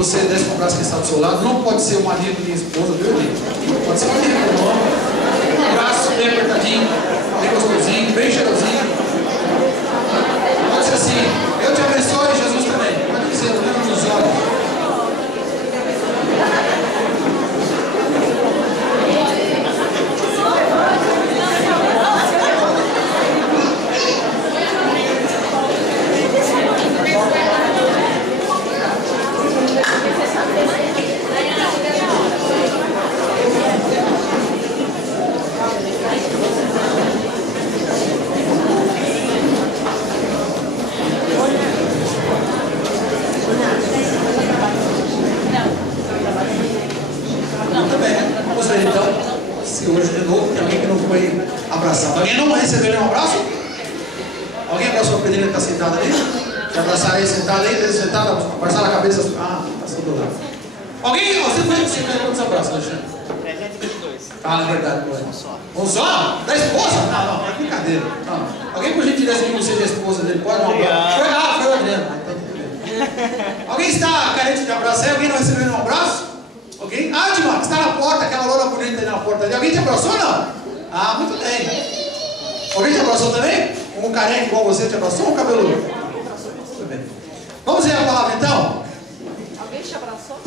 você desce para o abraço que está do seu lado. Não pode ser um amigo, minha esposa, viu, gente? Pode ser um amigo, não. Um abraço bem apertadinho, bem gostosinho, bem cheirosinho. Pode ser assim: eu te abençoe, Jesus também. Pode dizer, olhando nos olhos. Alguém não recebeu nenhum abraço? Alguém abraçou a Pedrinha que está sentada ali? Já abraçaram aí sentado aí? Sentado, abraçaram a cabeça? Ah, está do lado. Alguém? Você foi você ganhou quantos abraços, Alexandre? 322. Ah, na verdade, pô. Um só? Da esposa? Não, é brincadeira. Não. Alguém, por gentileza, que não seja a esposa dele, pode dar um abraço? Foi o Adriano. Alguém está carente de abraço aí? Alguém não recebeu nenhum abraço? Alguém? Ah, Edmar, que está na porta, aquela loura bonita aí na porta ali. Alguém te abraçou ou não? Ah, muito bem. Alguém te abraçou também? Um careca igual você te abraçou ou um cabeludo? Muito bem. Vamos ler a palavra então? Alguém te abraçou?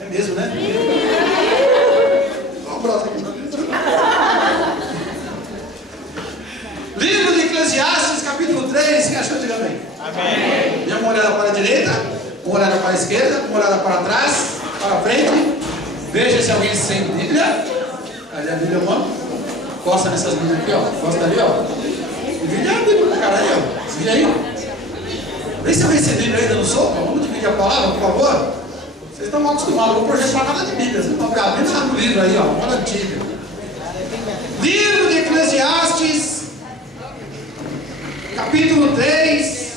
É mesmo, né? Um abraço aqui. Livro de Eclesiastes, capítulo 3. Quem achou? Diga amém. Amém. Dê uma olhada para a direita, uma olhada para a esquerda, uma olhada para trás, para frente. Veja se alguém sem Bíblia. Cadê a Bíblia, mano? Costa nessas Bíblias aqui, ó. Costa ali, ó. Divide a Bíblia, cara, aí, ó. Divide aí. Vê se eu recebi ainda no soco. Vamos dividir a palavra, por favor. Vocês estão mal acostumados. Eu vou projetar nada de Bíblia. Vocês estão abrindo lá no livro aí, ó. Uma antiga. Livro de Eclesiastes, capítulo 3.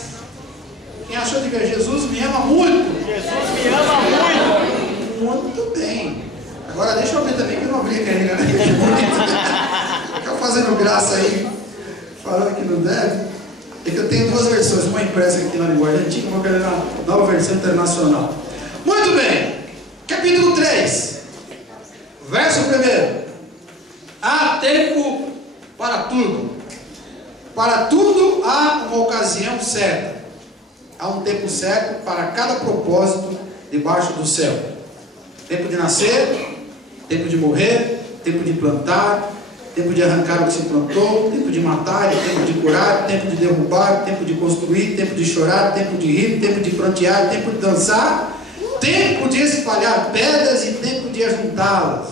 Quem achou de ver Jesus me ama muito? Jesus me ama muito. Muito bem. Agora deixa eu ver também que eu não abri aqui ainda, né? Fica fazendo graça aí, falando que não deve. É que eu tenho duas versões, uma impressa aqui na linguagem antiga e uma na nova versão internacional. Muito bem. Capítulo 3. Verso 1. Há tempo para tudo. Para tudo há uma ocasião certa. Há um tempo certo para cada propósito debaixo do céu. Tempo de nascer, tempo de morrer, tempo de plantar, tempo de arrancar o que se plantou, tempo de matar, tempo de curar, tempo de derrubar, tempo de construir, tempo de chorar, tempo de rir, tempo de prantear, tempo de dançar, tempo de espalhar pedras e tempo de ajuntá-las,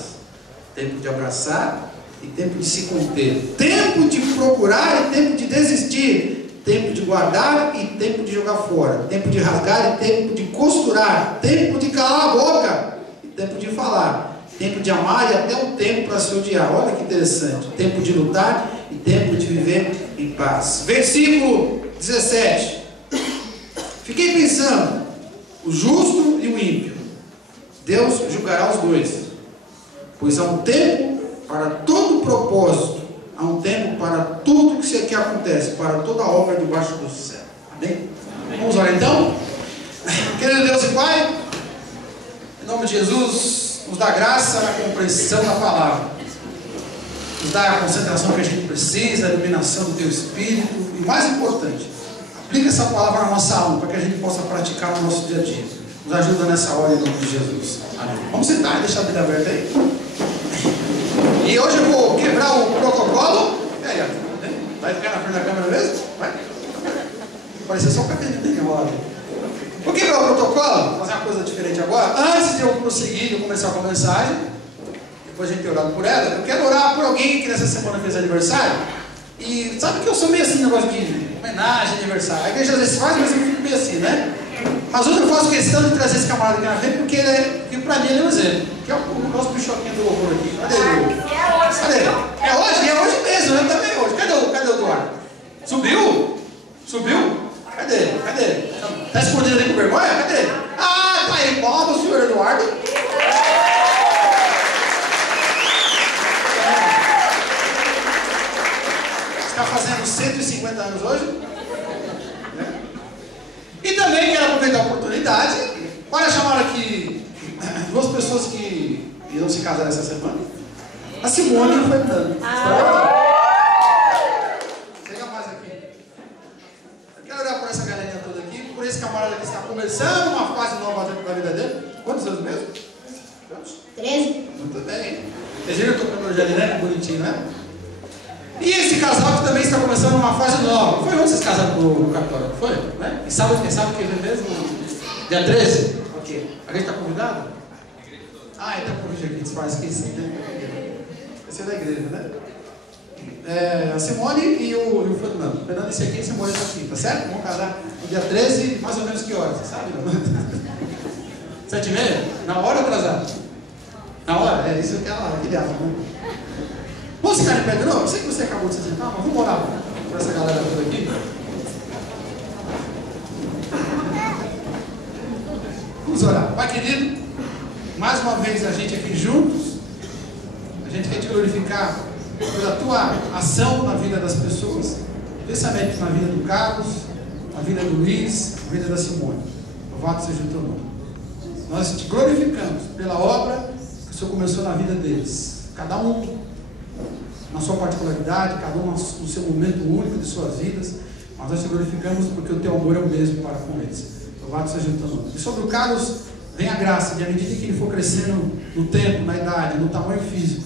tempo de abraçar e tempo de se conter, tempo de procurar e tempo de desistir, tempo de guardar e tempo de jogar fora, tempo de rasgar e tempo de costurar, tempo de calar a boca e tempo de falar, tempo de amar e até um tempo para se odiar. Olha que interessante. Tempo de lutar e tempo de viver em paz. Versículo 17. Fiquei pensando, o justo e o ímpio, Deus julgará os dois, pois há um tempo para todo propósito, há um tempo para tudo que acontece, para toda obra debaixo do céu. Amém? Vamos orar então? Querido Deus e Pai, em nome de Jesus, nos dá graça na compreensão da palavra, nos dá a concentração que a gente precisa, a iluminação do Teu Espírito, e mais importante, aplica essa palavra na nossa alma, para que a gente possa praticar no nosso dia a dia. Nos ajuda nessa hora em nome de Jesus. Amém. Vamos sentar e deixar a Bíblia aberta aí. E hoje eu vou quebrar o protocolo. E aí, vai ficar na frente da câmera mesmo? Vai? Parecia só o cabelinho dele enrolado. Vou quebrar o protocolo, fazer uma coisa diferente agora. Antes de eu prosseguir, de começar com a mensagem, depois a gente ter orado por ela, eu quero orar por alguém que nessa semana fez aniversário. E sabe que eu sou meio assim, negócio de homenagem, aniversário. A igreja às vezes faz, mas eu fico meio assim, né? Mas hoje eu faço questão de trazer esse camarada aqui na frente, porque pra mim ele é um exemplo. Que é o nosso bichoquinho do louvor aqui. Cadê ele? Cadê ele? É hoje? É hoje mesmo, eu também hoje. Cadê o Eduardo? Subiu? Subiu? Cadê ele? Cadê ele? Tá escondido ali com vergonha? Cadê ele? Ah, tá aí. Palmas, senhor Eduardo. Está fazendo 150 anos hoje. E também quero aproveitar a oportunidade para chamar aqui duas pessoas que irão se casar essa semana. A Simone e o Fernando. Chega mais aqui. Eu quero olhar por essa galerinha toda aqui, por esse camarada que está começando uma fase nova da vida dele. Quantos anos mesmo? 13. Muito bem. Vocês viram que eu estou com o jardineiro bonitinho, né? E esse casal que também está começando uma fase nova. Foi onde vocês casaram no cartório? Foi? Né? E sabe que é mesmo? Dia 13? Ok. A gente está convidado? Ah, então corrija aqui, desfaz, esqueci, né? Esse é da igreja, né? A Simone e o Fernando. Fernando, esse aqui e a Simone esse aqui, tá certo? Vamos casar no dia 13, mais ou menos que horas, você sabe? 7h30? Na hora ou atrasado? Na hora? É, isso que é aquele ato, né? Vamos ficar de pé de novo? Eu sei que você acabou de se sentar, mas vamos orar para essa galera toda aqui. Vamos orar. Pai querido, mais uma vez a gente aqui juntos, a gente quer te glorificar pela tua ação na vida das pessoas, especialmente na vida do Carlos, na vida do Luiz, na vida da Simone. Louvado seja o teu nome. Nós te glorificamos pela obra que o Senhor começou na vida deles. Cada um na sua particularidade, cada um no seu momento único de suas vidas, mas nós te glorificamos porque o teu amor é o mesmo para com eles. Louvado seja o teu nome. E sobre o Carlos, vem a graça de, à medida que ele for crescendo no tempo, na idade, no tamanho físico,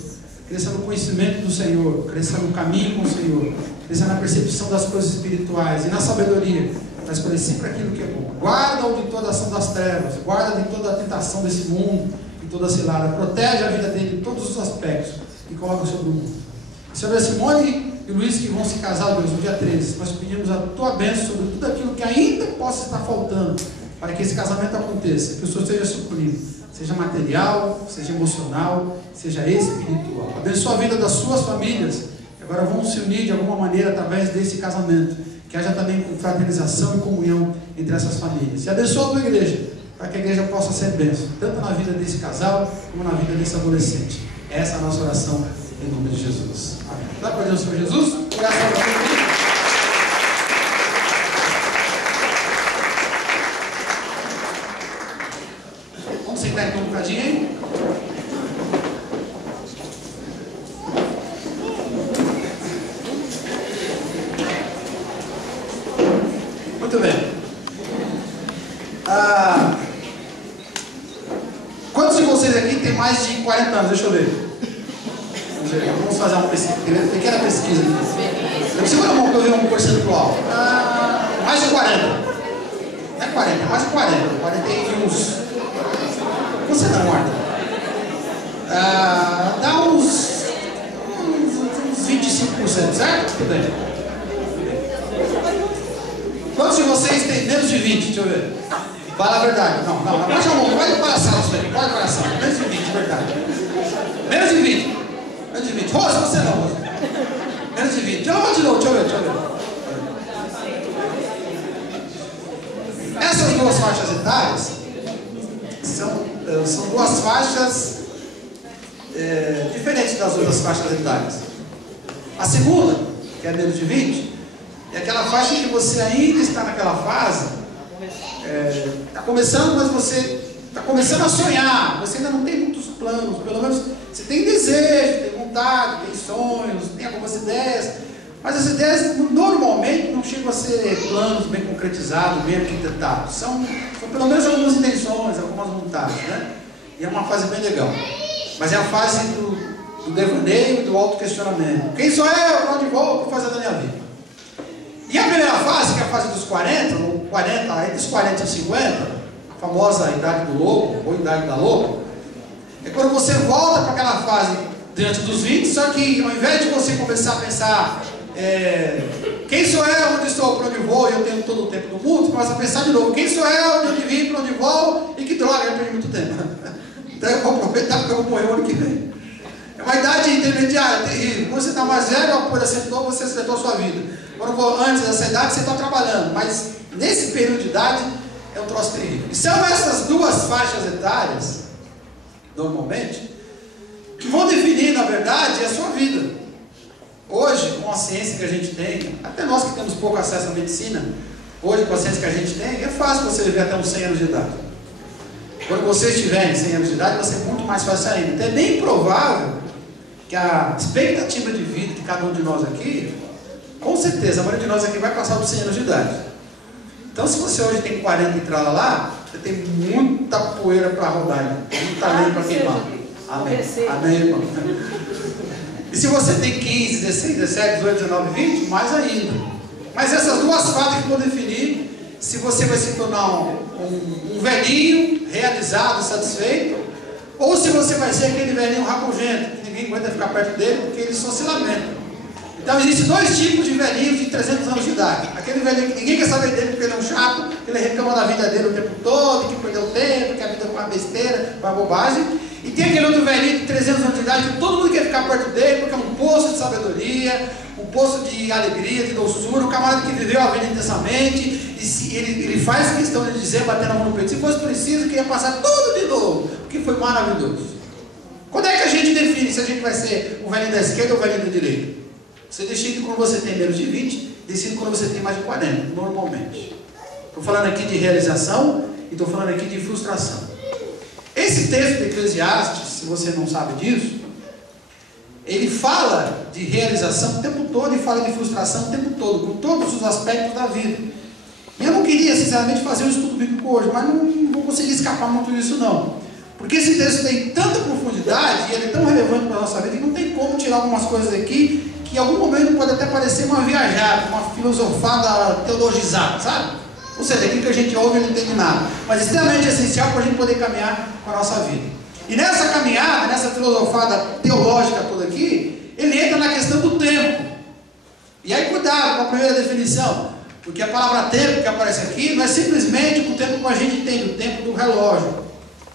crescendo no conhecimento do Senhor, crescendo no caminho com o Senhor, crescendo na percepção das coisas espirituais e na sabedoria, para escolher sempre aquilo que é bom. Guarda-o de toda a ação das trevas, guarda de toda a tentação desse mundo, de toda a cilada, protege a vida dele em todos os aspectos e coloca sobre o mundo. Sobre a Simone e o Luiz que vão se casar, Deus, no dia 13, nós pedimos a tua bênção sobre tudo aquilo que ainda possa estar faltando para que esse casamento aconteça, que o Senhor seja suprido, seja material, seja emocional, seja espiritual. Abençoa a vida das suas famílias, que agora vão se unir de alguma maneira através desse casamento, que haja também fraternização e comunhão entre essas famílias. E abençoa a tua igreja, para que a igreja possa ser bênção, tanto na vida desse casal, como na vida desse adolescente. Essa é a nossa oração. Em nome de Jesus. Amém. Dá para Deus, Senhor Jesus? Graças a Deus. Vamos sentar então um bocadinho aí? Muito bem. Quantos de vocês aqui tem mais de 40 anos? Deixa eu ver. Vamos fazer uma pequena pesquisa aqui. Eu seguro a mão para eu ver um percentual. Mais de 40. Não é 40, é mais de 40. 40 e uns. Você não, Marta? Dá uns 25%, certo? Tudo bem. Quantos de vocês têm menos de 20? Deixa eu ver. Fala a verdade. Não, baixa a mão. Vai de palhaçada isso aí. Vai de palhaçada. Menos de 20, verdade. Menos de 20. Menos de 20. Rosa, você não, Rosa. Menos de 20. De novo, deixa eu ver. Essas duas faixas etárias são duas faixas diferentes das outras faixas etárias. A segunda, que é menos de 20, é aquela faixa que você ainda está naquela fase, está começando, mas você está começando a sonhar, você ainda não tem muitos planos, pelo menos você tem desejo, tem vontade, tem sonhos, tem algumas ideias, mas as ideias normalmente não chegam a ser planos bem concretizados, bem arquitetados, são pelo menos algumas intenções, algumas vontades, né? E é uma fase bem legal, mas é a fase do devaneio e do autoquestionamento. Quem sou eu? Para onde vou? O que fazer da minha vida? E a primeira fase, que é a fase dos 40, entre os 40 e os 50, a famosa idade do lobo, ou idade da loba, é quando você volta para aquela fase diante dos 20, só que ao invés de você começar a pensar quem sou eu, onde estou, para onde vou, e eu tenho todo o tempo do mundo, você começa a pensar de novo, quem sou eu, de onde vim, para onde vou, e que droga, eu perdi muito tempo. Então eu vou aproveitar porque eu vou morrer o ano que vem. É uma idade intermediária, terrível. Quando você está mais velho, por acertou, você acertou a sua vida. Quando antes dessa idade, você está trabalhando, mas nesse período de idade é um troço terrível. E são essas duas faixas etárias, normalmente, que vão definir, na verdade, a sua vida. Hoje, com a ciência que a gente tem, até nós que temos pouco acesso à medicina, hoje com a ciência que a gente tem, é fácil você viver até uns 100 anos de idade. Quando vocês tiverem 100 anos de idade, vai ser muito mais fácil ainda. Então é bem provável que a expectativa de vida de cada um de nós aqui, com certeza, a maioria de nós aqui vai passar dos 100 anos de idade. Então, se você hoje tem 40 e trala lá, você tem muita poeira para rodar ainda, muita lenha para queimar. Amém. Amém, irmão. E se você tem 15, 16, 17, 18, 19, 20, mais ainda. Mas essas duas fases que vão definir se você vai se tornar um velhinho realizado, satisfeito, ou se você vai ser aquele velhinho rabugento, que ninguém aguenta ficar perto dele porque ele só se lamenta. Então existem dois tipos de velhinhos de 300 anos de idade. Aquele velhinho que ninguém quer saber dele porque ele é um chato, que ele reclama da vida dele o tempo todo, que perdeu tempo, que a vida foi uma besteira, foi uma bobagem. E tem aquele outro velhinho de 300 anos de idade que todo mundo quer ficar perto dele porque é um poço de sabedoria, um poço de alegria, de doçura, um camarada que viveu a vida intensamente, e ele faz questão de dizer, batendo a mão no peito, se fosse preciso, queria passar tudo de novo, porque foi maravilhoso. Quando é que a gente define se a gente vai ser o velhinho da esquerda ou o velhinho da direita? Você decide quando você tem menos de 20, decide quando você tem mais de 40, normalmente. Estou falando aqui de realização e estou falando aqui de frustração. Esse texto de Eclesiastes, se você não sabe disso, ele fala de realização o tempo todo e fala de frustração o tempo todo, com todos os aspectos da vida. E eu não queria, sinceramente, fazer um estudo bíblico hoje, mas não vou conseguir escapar muito disso não. Porque esse texto tem tanta profundidade e ele é tão relevante para a nossa vida que não tem como tirar algumas coisas aqui que em algum momento pode até parecer uma viajada, uma filosofada teologizada, sabe? Ou seja, aquilo que a gente ouve e não entende nada, mas extremamente essencial para a gente poder caminhar com a nossa vida. E nessa caminhada, nessa filosofada teológica toda aqui, ele entra na questão do tempo. E aí cuidado com a primeira definição, porque a palavra tempo que aparece aqui não é simplesmente o tempo que a gente entende, o tempo do relógio.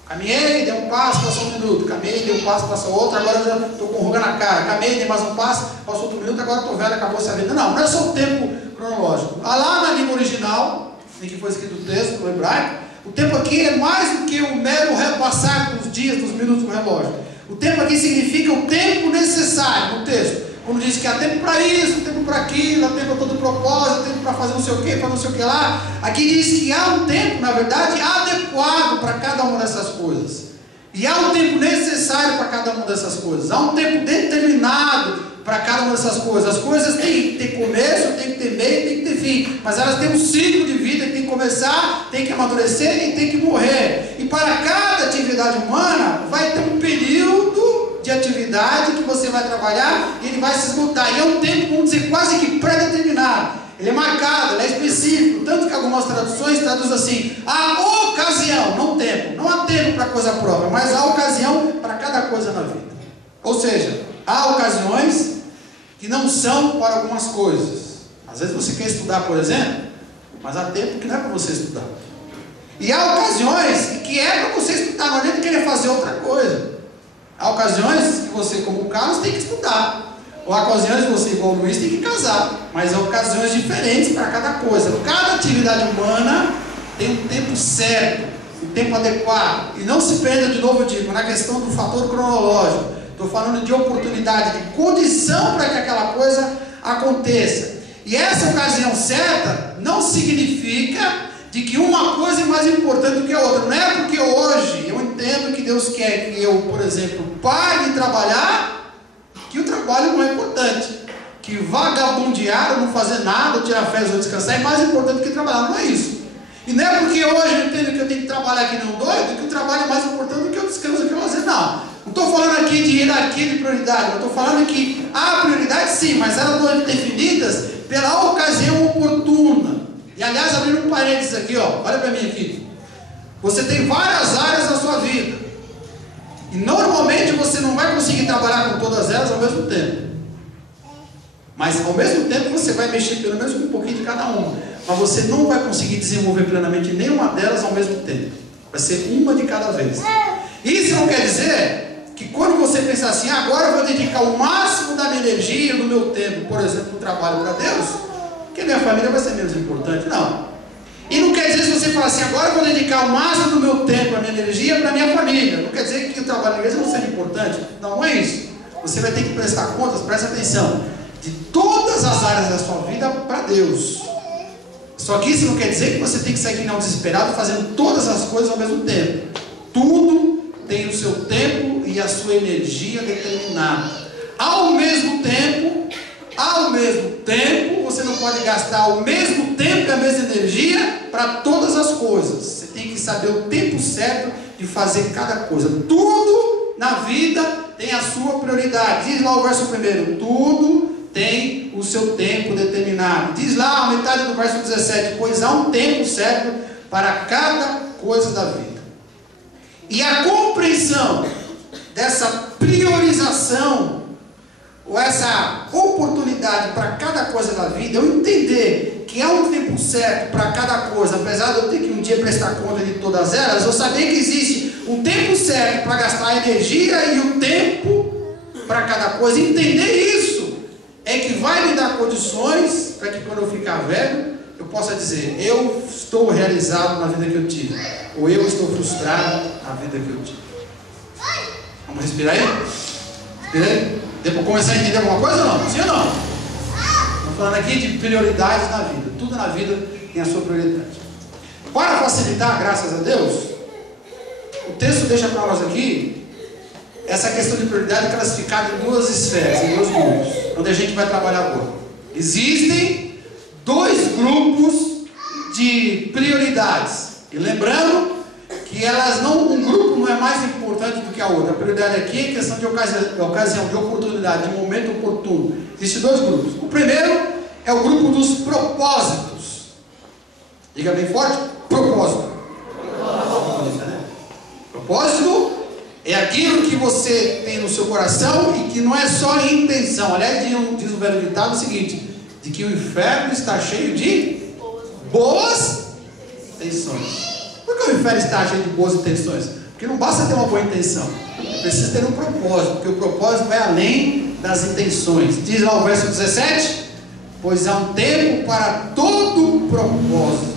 Caminhei, dei um passo, passou um minuto. Caminhei, dei um passo, passou outro. Agora eu já estou com ruga na cara. Caminhei, dei mais um passo, passou outro minuto. Agora estou velho, acabou-se a vida. Não é só o tempo cronológico. Lá na língua original, em que foi escrito o texto, no hebraico, o tempo aqui é mais do que o mero repassar dos dias, dos minutos do relógio. O tempo aqui significa o tempo necessário no texto. Quando diz que há tempo para isso, tempo para aquilo, há tempo para todo propósito, tempo para fazer não sei o que, para não sei o que lá. Aqui diz que há um tempo, na verdade, adequado para cada uma dessas coisas. E há um tempo necessário para cada uma dessas coisas. Há um tempo determinado para cada uma dessas coisas. As coisas têm que ter começo, tem que ter meio, tem que ter fim. Mas elas têm um ciclo de vida que tem que começar, tem que amadurecer e tem que morrer. E para cada atividade humana, vai ter um período de atividade que você vai trabalhar e ele vai se esgotar. E é um tempo, vamos dizer, quase que pré-determinado. Ele é marcado, ele é específico. Tanto que algumas traduções traduzem assim: a ocasião, não tempo. Não há tempo para coisa própria, mas há ocasião para cada coisa na vida. Ou seja, há ocasiões que não são para algumas coisas. Às vezes você quer estudar, por exemplo, mas há tempo que não é para você estudar. E há ocasiões que é para você estudar, não adianta querer fazer outra coisa. Há ocasiões que você, como o Carlos, tem que estudar. Ou há ocasiões que você, igual o Luiz, tem que casar. Mas há ocasiões diferentes para cada coisa. Cada atividade humana tem um tempo certo, um tempo adequado. E não se perda, de novo eu digo, na questão do fator cronológico. Estou falando de oportunidade, de condição para que aquela coisa aconteça. E essa ocasião certa não significa de que uma coisa é mais importante do que a outra. Não é porque hoje eu entendo que Deus quer que eu, por exemplo, pare de trabalhar, que o trabalho não é importante. Que vagabundear ou não fazer nada, ou tirar férias ou descansar é mais importante do que trabalhar. Não é isso. E não é porque hoje eu entendo que eu tenho que trabalhar que nem um doido, que o trabalho é mais importante do que o descanso, do que eu fazer. Não. Não estou falando aqui de hierarquia de prioridade. Eu estou falando que há prioridade sim, mas elas estão definidas pela ocasião oportuna. E aliás, abrindo um parênteses aqui, ó, olha para mim aqui. Você tem várias áreas na sua vida. E normalmente você não vai conseguir trabalhar com todas elas ao mesmo tempo. Mas ao mesmo tempo você vai mexer pelo menos com um pouquinho de cada uma. Mas você não vai conseguir desenvolver plenamente nenhuma delas ao mesmo tempo. Vai ser uma de cada vez. Isso não quer dizer que quando você pensar assim, agora eu vou dedicar o máximo da minha energia, do meu tempo, por exemplo, no trabalho para Deus, que a minha família vai ser menos importante. Não. E não quer dizer se você falar assim, agora eu vou dedicar o máximo do meu tempo, a minha energia para a minha família. Não quer dizer que o trabalho na igreja não seja importante. Não é isso. Você vai ter que prestar contas, presta atenção, de todas as áreas da sua vida para Deus. Só que isso não quer dizer que você tem que sair que não desesperado fazendo todas as coisas ao mesmo tempo. Tudo tem o seu tempo e a sua energia determinada. Ao mesmo tempo, você não pode gastar o mesmo tempo e a mesma energia para todas as coisas. Você tem que saber o tempo certo de fazer cada coisa. Tudo na vida tem a sua prioridade. Diz lá o verso 1, tudo tem o seu tempo determinado. Diz lá a metade do verso 17, pois há um tempo certo para cada coisa da vida. E a compreensão dessa priorização, ou essa oportunidade para cada coisa da vida, eu entender que há um tempo certo para cada coisa, apesar de eu ter que um dia prestar conta de todas elas, eu saber que existe um tempo certo para gastar energia e o tempo para cada coisa. Entender isso é que vai me dar condições para que quando eu ficar velho, eu possa dizer, eu estou realizado na vida que eu tive, ou eu estou frustrado na vida que eu tive. Vamos respirar aí? Respira aí. Deu para começar a entender alguma coisa ou não? Sim ou não? Estamos falando aqui de prioridades na vida. Tudo na vida tem a sua prioridade. Para facilitar, graças a Deus, o texto deixa para nós aqui essa questão de prioridade classificada em duas esferas, em dois grupos, onde a gente vai trabalhar agora. Existem dois grupos de prioridades. E lembrando que elas não, um grupo não é mais importante do que a outra. A prioridade aqui é questão de ocasião, de oportunidade, de momento oportuno. Existem dois grupos. O primeiro é o grupo dos propósitos. Diga bem forte, propósito. Propósito é aquilo que você tem no seu coração e que não é só intenção. Aliás, diz o velho ditado o seguinte, de que o inferno está cheio de boas intenções. Por que o inferno está cheio de boas intenções? Porque não basta ter uma boa intenção, é preciso ter um propósito, porque o propósito vai além das intenções. Diz lá o verso 17, pois há um tempo para todo propósito,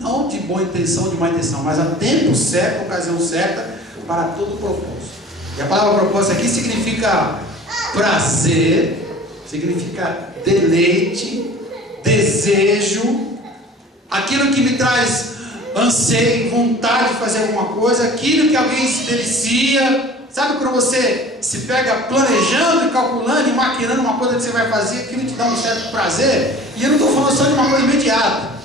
não de boa intenção, de má intenção, mas há tempo certo, ocasião certa para todo propósito. E a palavra propósito aqui significa prazer, significa deleite, desejo, aquilo que me traz anseio, vontade de fazer alguma coisa, aquilo que alguém se delicia. Sabe quando você se pega planejando e calculando e maquinando uma coisa que você vai fazer, aquilo te dá um certo prazer? E eu não estou falando só de uma coisa imediata.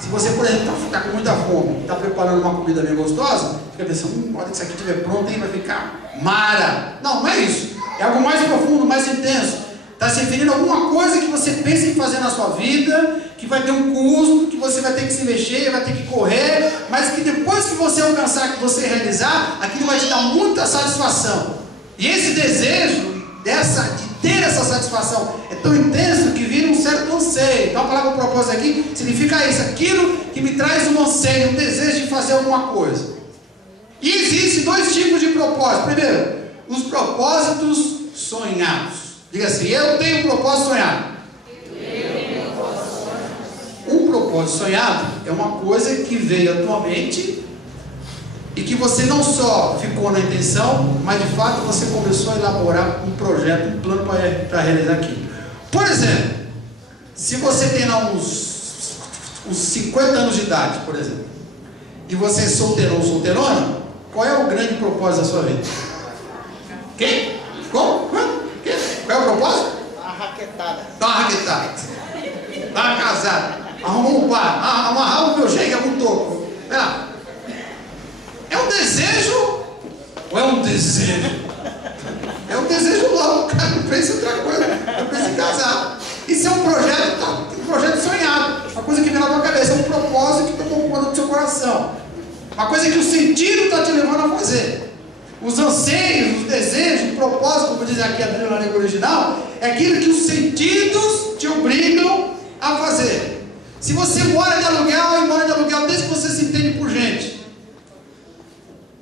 Se você, por exemplo, está com muita fome, está preparando uma comida bem gostosa, fica pensando, na hora que isso aqui estiver pronto, aí vai ficar mara. Não, não é isso. É algo mais profundo, mais intenso. Está se referindo a alguma coisa que você pensa em fazer na sua vida, que vai ter um custo, que você vai ter que se mexer, vai ter que correr, mas que depois que você alcançar, que você realizar, aquilo vai te dar muita satisfação. E esse desejo de ter essa satisfação é tão intenso que vira um certo anseio. Então a palavra propósito aqui significa isso, aquilo que me traz um anseio, um desejo de fazer alguma coisa. E existem dois tipos de propósito. Primeiro, os propósitos sonhados. Diga assim, eu tenho um propósito sonhado. Um propósito sonhado é uma coisa que veio atualmente e que você não só ficou na intenção, mas de fato você começou a elaborar um projeto, um plano para realizar aquilo. Por exemplo, se você tem lá uns 50 anos de idade, por exemplo, e você é solteirão ou solteirona, qual é o grande propósito da sua vida? Quem? Como? Qual é o propósito? Uma raquetada. Dá uma raquetada. Dá uma casada. Arrumar um par. Amarrar o meu jegue em algum toco. Vai lá. É um desejo ou é um desejo? É um desejo louco. O cara não pensa em outra coisa. Não pensa em casar. Isso é um projeto sonhado. Uma coisa que vem na tua cabeça. É um propósito que tomou conta do seu coração. Uma coisa que o sentido está te levando a fazer. Os anseios, os desejos, o propósito, como diz aqui a Bíblia na língua original, é aquilo que os sentidos te obrigam a fazer. Se você mora de aluguel e mora de aluguel desde que você se entende por gente,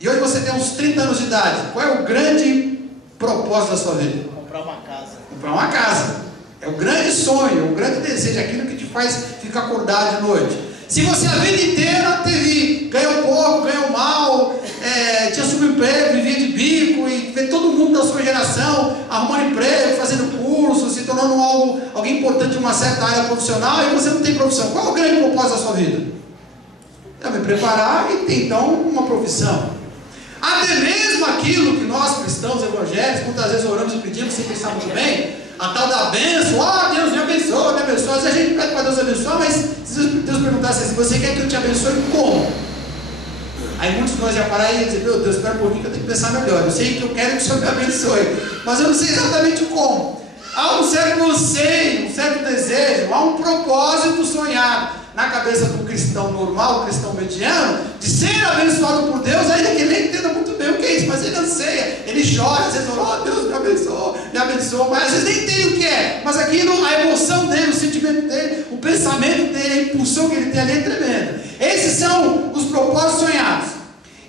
e hoje você tem uns 30 anos de idade, qual é o grande propósito da sua vida? Comprar uma casa. Comprar uma casa. É o grande sonho, o grande desejo, aquilo que te faz ficar acordado de noite. Se você a vida inteira teve, ganhou pouco, ganhou mal, tinha subemprego, vivia de bico, e vê todo mundo da sua geração arrumando emprego, fazendo curso, se tornando alguém importante em uma certa área profissional, e você não tem profissão, qual é o grande propósito da sua vida? me preparar e ter então uma profissão. Até mesmo aquilo que nós cristãos evangélicos muitas vezes oramos e pedimos sem pensar muito bem, a tal da bênção, Deus me abençoa, me abençoa. Às vezes a gente pede para Deus abençoar, mas se Deus perguntasse assim, você quer que eu te abençoe como? Aí muitos de nós iam parar e iam dizer, meu Deus, espera um pouquinho que eu tenho que pensar melhor. Eu sei que eu quero que o Senhor me abençoe, mas eu não sei exatamente como. Há um certo anseio, um certo desejo, há um propósito sonhado na cabeça do cristão normal, do cristão mediano, de ser abençoado por Deus, ainda que ele entenda muito bem o que é isso, mas ele anseia, ele chora, às vezes fala, Deus me abençoa, mas às vezes nem entende o que é, mas aquilo, a emoção dele, o sentimento dele, o pensamento dele, a impulsão que ele tem ali é tremenda. Esses são os propósitos sonhados.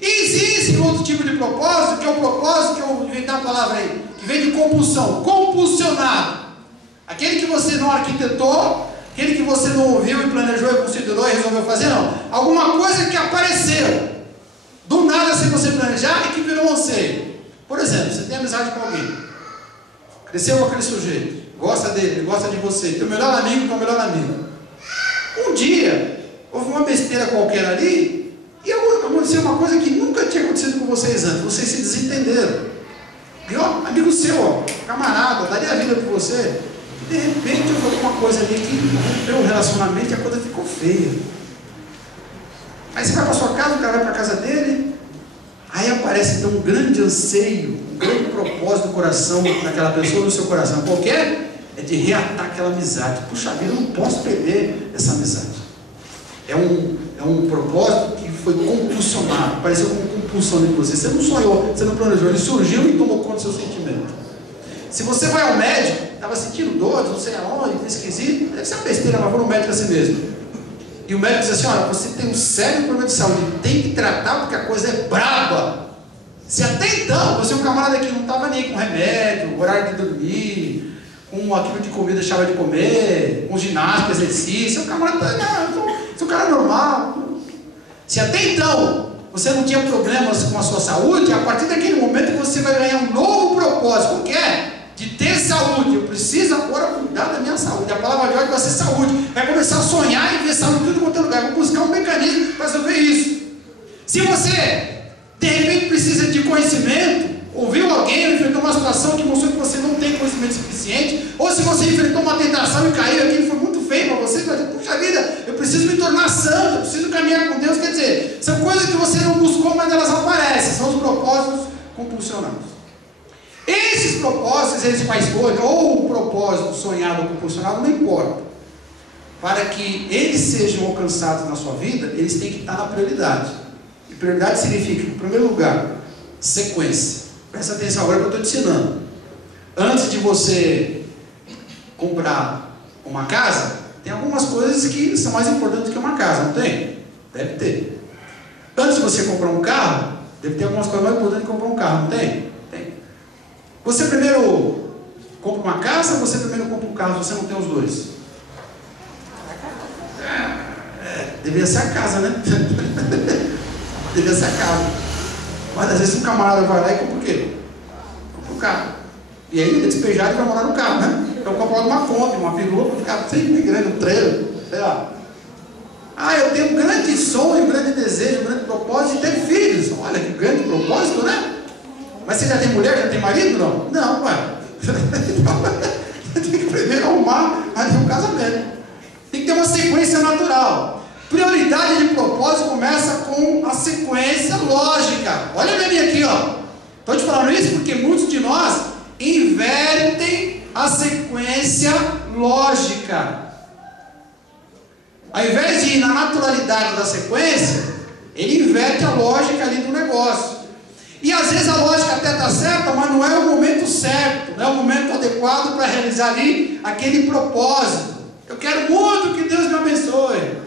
E existe outro tipo de propósito, que é o propósito, que eu vou inventar a palavra aí, que vem de compulsão, compulsionado. Aquele que você não arquitetou, aquele que você não ouviu e planejou e considerou e resolveu fazer, não. Alguma coisa que apareceu do nada sem você planejar e que virou um anseio. Por exemplo, você tem amizade com alguém, cresceu com aquele sujeito, gosta dele, ele gosta de você, teu melhor amigo, teu melhor amigo. Um dia, houve uma besteira qualquer ali e aconteceu uma coisa que nunca tinha acontecido com vocês antes. Vocês se desentenderam. E ó, amigo seu, ó, camarada, daria a vida por você. De repente eu falei uma coisa ali que rompeu o relacionamento e a coisa ficou feia. Aí você vai para sua casa, o cara vai para a casa dele, aí aparece então um grande anseio, um grande propósito do coração daquela pessoa, no seu coração. Qualquer é de reatar aquela amizade. Puxa vida, eu não posso perder essa amizade. É um propósito que foi compulsionado, apareceu como compulsão de você. Você não sonhou, você não planejou, ele surgiu e tomou conta do seu sentimento. Se você vai ao médico, estava sentindo dor, não sei aonde, esquisito, deve ser uma besteira, mas vou no médico assim mesmo. E o médico diz assim, olha, você tem um sério problema de saúde, tem que tratar porque a coisa é braba. Se até então, você é um camarada que não estava nem com remédio, horário de dormir, com aquilo de comida deixava de comer, com ginástica, exercício, o camarada, se o cara é normal. Se até então você não tinha problemas com a sua saúde, a partir daquele momento você vai ganhar um novo propósito, que é de ter saúde. Eu preciso agora cuidar da minha saúde. A palavra de ordem vai ser saúde. Vai começar a sonhar e ver saúde em tudo quanto é lugar. Vou buscar um mecanismo para resolver isso. Se você de repente precisa de conhecimento, ouviu alguém ou enfrentou uma situação que mostrou que você não tem conhecimento suficiente, ou se você enfrentou uma tentação e caiu, aquilo foi muito feio para você, vai dizer, puxa vida, eu preciso me tornar santo, eu preciso caminhar com Deus. Quer dizer, são coisas que você não buscou, mas elas aparecem, são os propósitos compulsionados. Esses propósitos, eles faz escolha, ou um propósito sonhado ou compulsionado, não importa. Para que eles sejam alcançados na sua vida, eles têm que estar na prioridade. E prioridade significa, em primeiro lugar, sequência. Presta atenção agora que eu estou te ensinando. Antes de você comprar uma casa, tem algumas coisas que são mais importantes que uma casa, não tem? Deve ter. Antes de você comprar um carro, deve ter algumas coisas mais importantes que comprar um carro, não tem? Tem. Você primeiro compra uma casa ou você primeiro compra um carro? Você não tem os dois? Deveria ser a casa, né? Deveria ser a casa. Mas às vezes um camarada vai lá e compra o quê? Compra o carro. E aí ele despejar e vai morar no carro, né? Então compra uma Kombi, uma perua para ficar sempre grande, um trailer, sei lá. Eu tenho um grande sonho, um grande desejo, um grande propósito de ter filhos. Olha que grande propósito, né? Mas você já tem mulher, já tem marido? Não? Não, ué. Tem que primeiro arrumar um casamento. Tem que ter uma sequência natural. Prioridade de propósito começa com a sequência lógica. Olha para mim aqui, ó. Estou te falando isso porque muitos de nós invertem a sequência lógica. Ao invés de ir na naturalidade da sequência, ele inverte a lógica ali do negócio. E às vezes a lógica até está certa, mas não é o momento certo, não é o momento adequado para realizar ali aquele propósito. Eu quero muito que Deus me abençoe.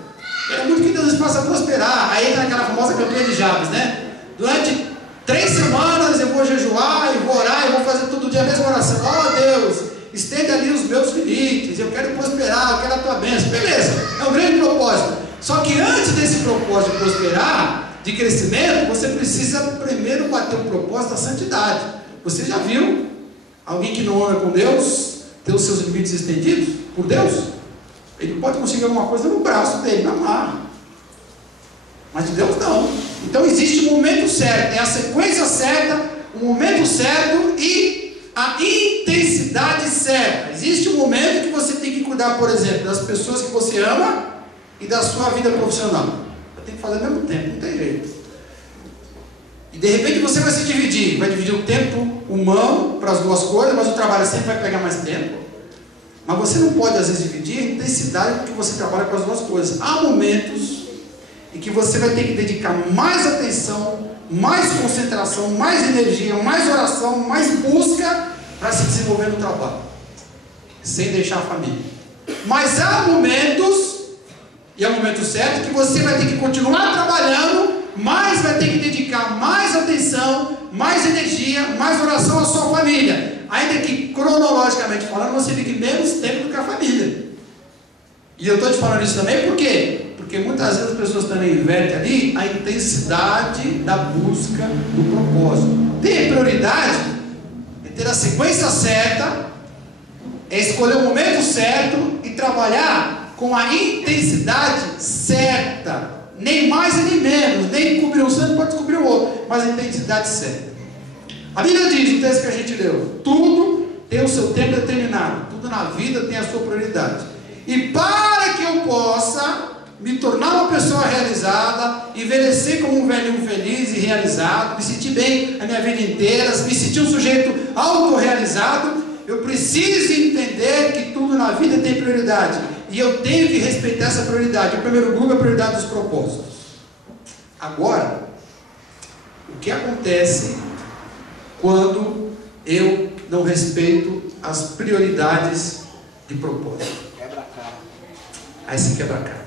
Quero muito que Deus nos faça prosperar. Aí entra naquela famosa campanha de Jabes, né? Durante 3 semanas eu vou jejuar, eu vou orar, eu vou fazer todo dia a mesma oração. Deus, estende ali os meus limites, eu quero prosperar, eu quero a tua bênção. Beleza, é um grande propósito. Só que antes desse propósito de prosperar, de crescimento, você precisa primeiro bater o propósito da santidade. Você já viu alguém que não anda com Deus ter os seus limites estendidos por Deus? Ele pode conseguir alguma coisa no braço dele, na marra. Mas de Deus não. Então existe o momento certo, é a sequência certa, o momento certo e a intensidade certa. Existe um momento que você tem que cuidar, por exemplo, das pessoas que você ama e da sua vida profissional. Tem que fazer ao mesmo tempo, não tem jeito. E de repente você vai se dividir, vai dividir o tempo humano para as duas coisas, mas o trabalho sempre vai pegar mais tempo. Mas você não pode às vezes dividir a intensidade com que você trabalha com as duas coisas. Há momentos em que você vai ter que dedicar mais atenção, mais concentração, mais energia, mais oração, mais busca para se desenvolver no trabalho, sem deixar a família. Mas há momentos, e é o momento certo, que você vai ter que continuar trabalhando, mas vai ter que dedicar mais atenção, mais energia, mais oração à sua família. Ainda que cronologicamente falando, você fique menos tempo do que a família. E eu estou te falando isso também por quê? Porque muitas vezes as pessoas também invertem ali a intensidade da busca do propósito. Ter prioridade é ter a sequência certa, é escolher o momento certo e trabalhar com a intensidade certa. Nem mais e nem menos, nem cobrir um santo pode descobrir o outro, mas a intensidade certa. A Bíblia diz, no texto que a gente leu, tudo tem o seu tempo determinado, tudo na vida tem a sua prioridade. E para que eu possa me tornar uma pessoa realizada, envelhecer como um velhinho feliz e realizado, me sentir bem a minha vida inteira, me sentir um sujeito autorrealizado, eu preciso entender que tudo na vida tem prioridade. E eu tenho que respeitar essa prioridade. O primeiro grupo é a prioridade dos propósitos. Agora, o que acontece quando eu não respeito as prioridades de propósito? Quebra a cara. Aí se quebra a cara.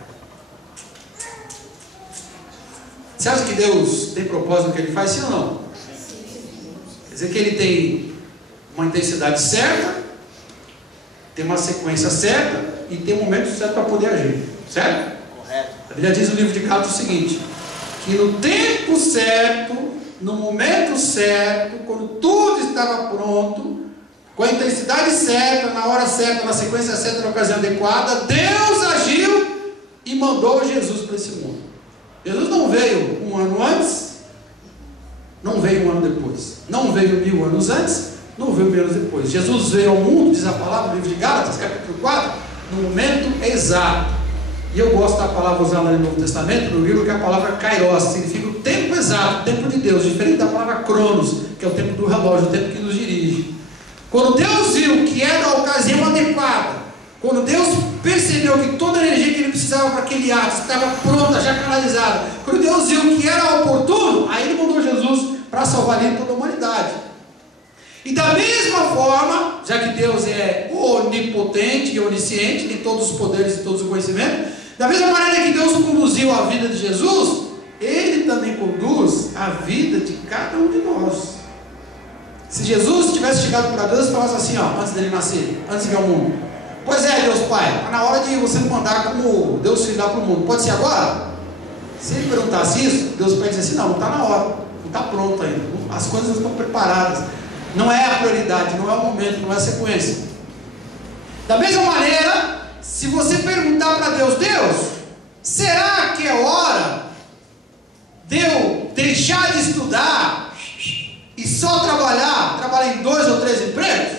Você acha que Deus tem propósito no que Ele faz, sim ou não? Quer dizer que Ele tem uma intensidade certa, tem uma sequência certa e tem um momento certo para poder agir, certo? Correto. A Bíblia diz no livro de Gálatas o seguinte, que no tempo certo, no momento certo, quando tudo estava pronto, com a intensidade certa, na hora certa, na sequência certa, na ocasião adequada, Deus agiu e mandou Jesus para esse mundo. Jesus não veio um ano antes, não veio um ano depois, não veio 1000 anos antes, não veio 1000 anos depois. Jesus veio ao mundo, diz a palavra no livro de Gálatas, capítulo 4, no momento exato. E eu gosto da palavra usada no Novo Testamento, no livro, que é a palavra kairos, significa o tempo exato, o tempo de Deus, diferente da palavra cronos, que é o tempo do relógio, o tempo que nos dirige. Quando Deus viu que era a ocasião adequada, quando Deus percebeu que toda a energia que Ele precisava para aquele ato estava pronta, já canalizada, quando Deus viu que era oportuno, aí Ele mandou Jesus para salvar ali toda a humanidade. E da mesma forma, já que Deus é onipotente e onisciente, tem todos os poderes e todos os conhecimentos, da mesma maneira que Deus conduziu a vida de Jesus, Ele também conduz a vida de cada um de nós. Se Jesus tivesse chegado para Deus e falasse assim, ó, antes dele nascer, antes de vir ao mundo, pois é, Deus Pai, está na hora de você me mandar como Deus Filho para o mundo, pode ser agora? Se Ele perguntasse isso, Deus pode dizer assim, não está na hora, não está pronto ainda, as coisas não estão preparadas, não é a prioridade, não é o momento, não é a sequência. Da mesma maneira, se você perguntar para Deus, Deus, será que é hora de eu deixar de estudar e só trabalhar em 2 ou 3 empregos?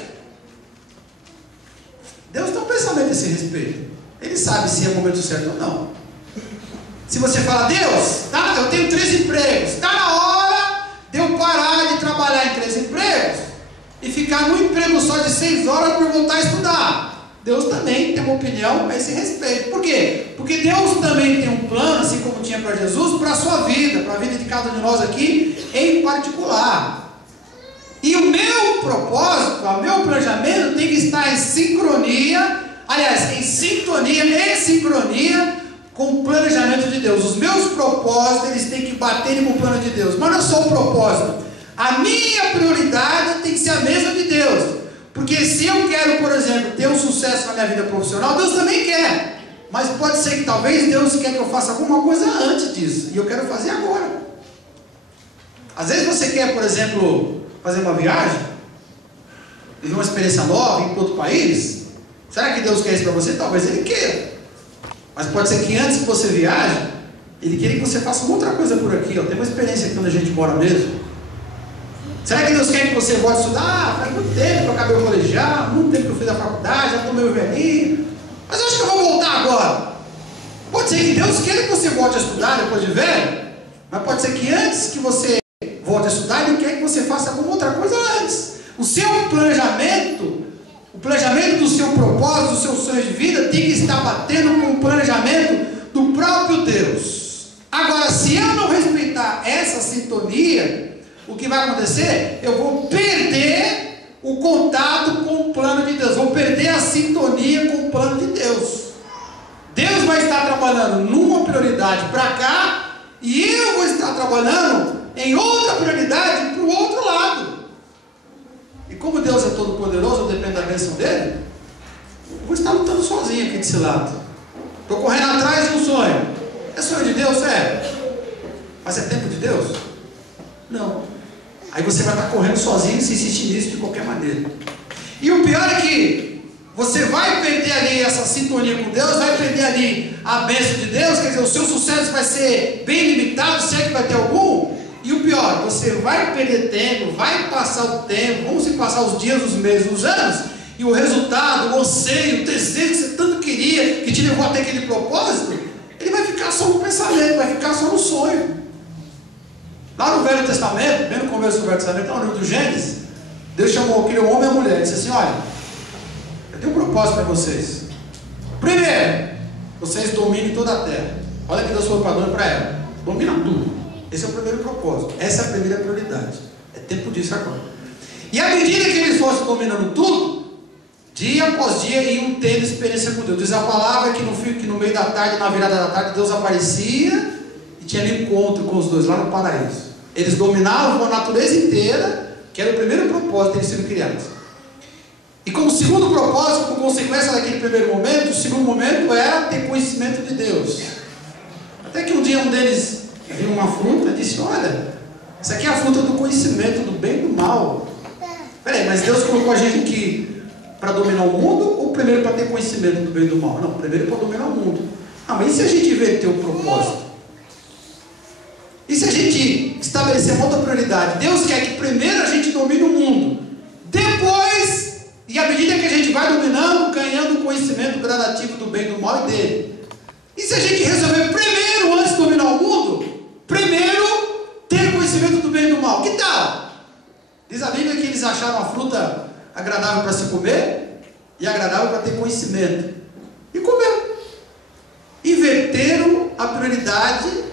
Deus tem um pensamento a esse respeito. Ele sabe se é o momento certo ou não. Se você fala, Deus, tá, eu tenho 3 empregos, está na hora de eu parar de trabalhar em 3 empregos e ficar num emprego só de 6 horas para voltar a estudar. Deus também tem uma opinião a esse respeito. Por quê? Porque Deus também tem um plano, assim como tinha para Jesus, para a sua vida, para a vida de cada um de nós aqui em particular. E o meu propósito, o meu planejamento tem que estar em sincronia, aliás, em sintonia e sincronia com o planejamento de Deus. Os meus propósitos, eles têm que bater com o plano de Deus. Mas não é só o propósito. A minha prioridade tem que ser a mesma de Deus. Porque se eu quero, por exemplo, ter um sucesso na minha vida profissional, Deus também quer. Mas pode ser que talvez Deus quer que eu faça alguma coisa antes disso. E eu quero fazer agora. Às vezes você quer, por exemplo, fazer uma viagem, viver uma experiência nova, ir para outro país. Será que Deus quer isso para você? Talvez Ele queira. Mas pode ser que antes que você viaje, Ele queria que você faça uma outra coisa por aqui, ó. Tem uma experiência aqui onde a gente mora mesmo. Será que Deus quer que você volte a estudar? Ah, faz muito tempo que eu acabei o colegial, muito tempo que eu fiz a faculdade, já estou meio velhinho. Mas eu acho que eu vou voltar agora. Pode ser que Deus queira que você volte a estudar depois de velho, mas pode ser que antes que você volte a estudar, Ele quer que você faça alguma outra coisa antes. O seu planejamento, o planejamento do seu propósito, do seu sonho de vida, tem que estar batendo com o planejamento do próprio Deus. Agora, se eu não respeitar essa sintonia, o que vai acontecer? Eu vou perder o contato com o plano de Deus, vou perder a sintonia com o plano de Deus. Deus vai estar trabalhando numa prioridade para cá, e eu vou estar trabalhando em outra prioridade para o outro lado. E como Deus é todo poderoso, eu dependo da bênção dele, eu vou estar lutando sozinho aqui desse lado. Estou correndo atrás de um sonho. É sonho de Deus? É. Mas é tempo de Deus? Não. Aí você vai estar correndo sozinho e se insistir nisso de qualquer maneira. E o pior é que você vai perder ali essa sintonia com Deus, vai perder ali a bênção de Deus, quer dizer, o seu sucesso vai ser bem limitado, se é que vai ter algum. E o pior, você vai perder tempo, vai passar o tempo, vão se passar os dias, os meses, os anos, e o resultado, o anseio, o desejo que você tanto queria, que te levou até aquele propósito, ele vai ficar só no pensamento, vai ficar só no sonho. Lá no Velho Testamento, bem no começo do Velho Testamento, no livro do Gênesis, Deus chamou aquele homem e a mulher, e disse assim: olha, eu tenho um propósito para vocês. Primeiro, vocês dominem toda a terra. Olha que Deus falou para Adão e para ela: domina tudo. Esse é o primeiro propósito, essa é a primeira prioridade. É tempo disso agora. E à medida que eles fossem dominando tudo, dia após dia iam tendo experiência com Deus. Diz a palavra que no meio da tarde, na virada da tarde, Deus aparecia e tinha ali encontro com os dois lá no paraíso. Eles dominavam a natureza inteira, que era o primeiro propósito deles serem criados. E como segundo propósito, como consequência daquele primeiro momento, o segundo momento era ter conhecimento de Deus. Até que um dia um deles viu uma fruta e disse: olha, essa aqui é a fruta do conhecimento do bem e do mal. Peraí, mas Deus colocou a gente aqui para dominar o mundo, ou primeiro para ter conhecimento do bem e do mal? Não, primeiro para dominar o mundo. Ah, mas e se a gente inverter o propósito? E se a gente estabelecer uma outra prioridade? Deus quer que primeiro a gente domine o mundo, depois, e à medida que a gente vai dominando, ganhando o conhecimento gradativo do bem e do mal e dele. E se a gente resolver primeiro, antes de dominar o mundo, primeiro ter conhecimento do bem e do mal? Que tal? Diz a Bíblia que eles acharam a fruta agradável para se comer e agradável para ter conhecimento, e comeram. Inverteram a prioridade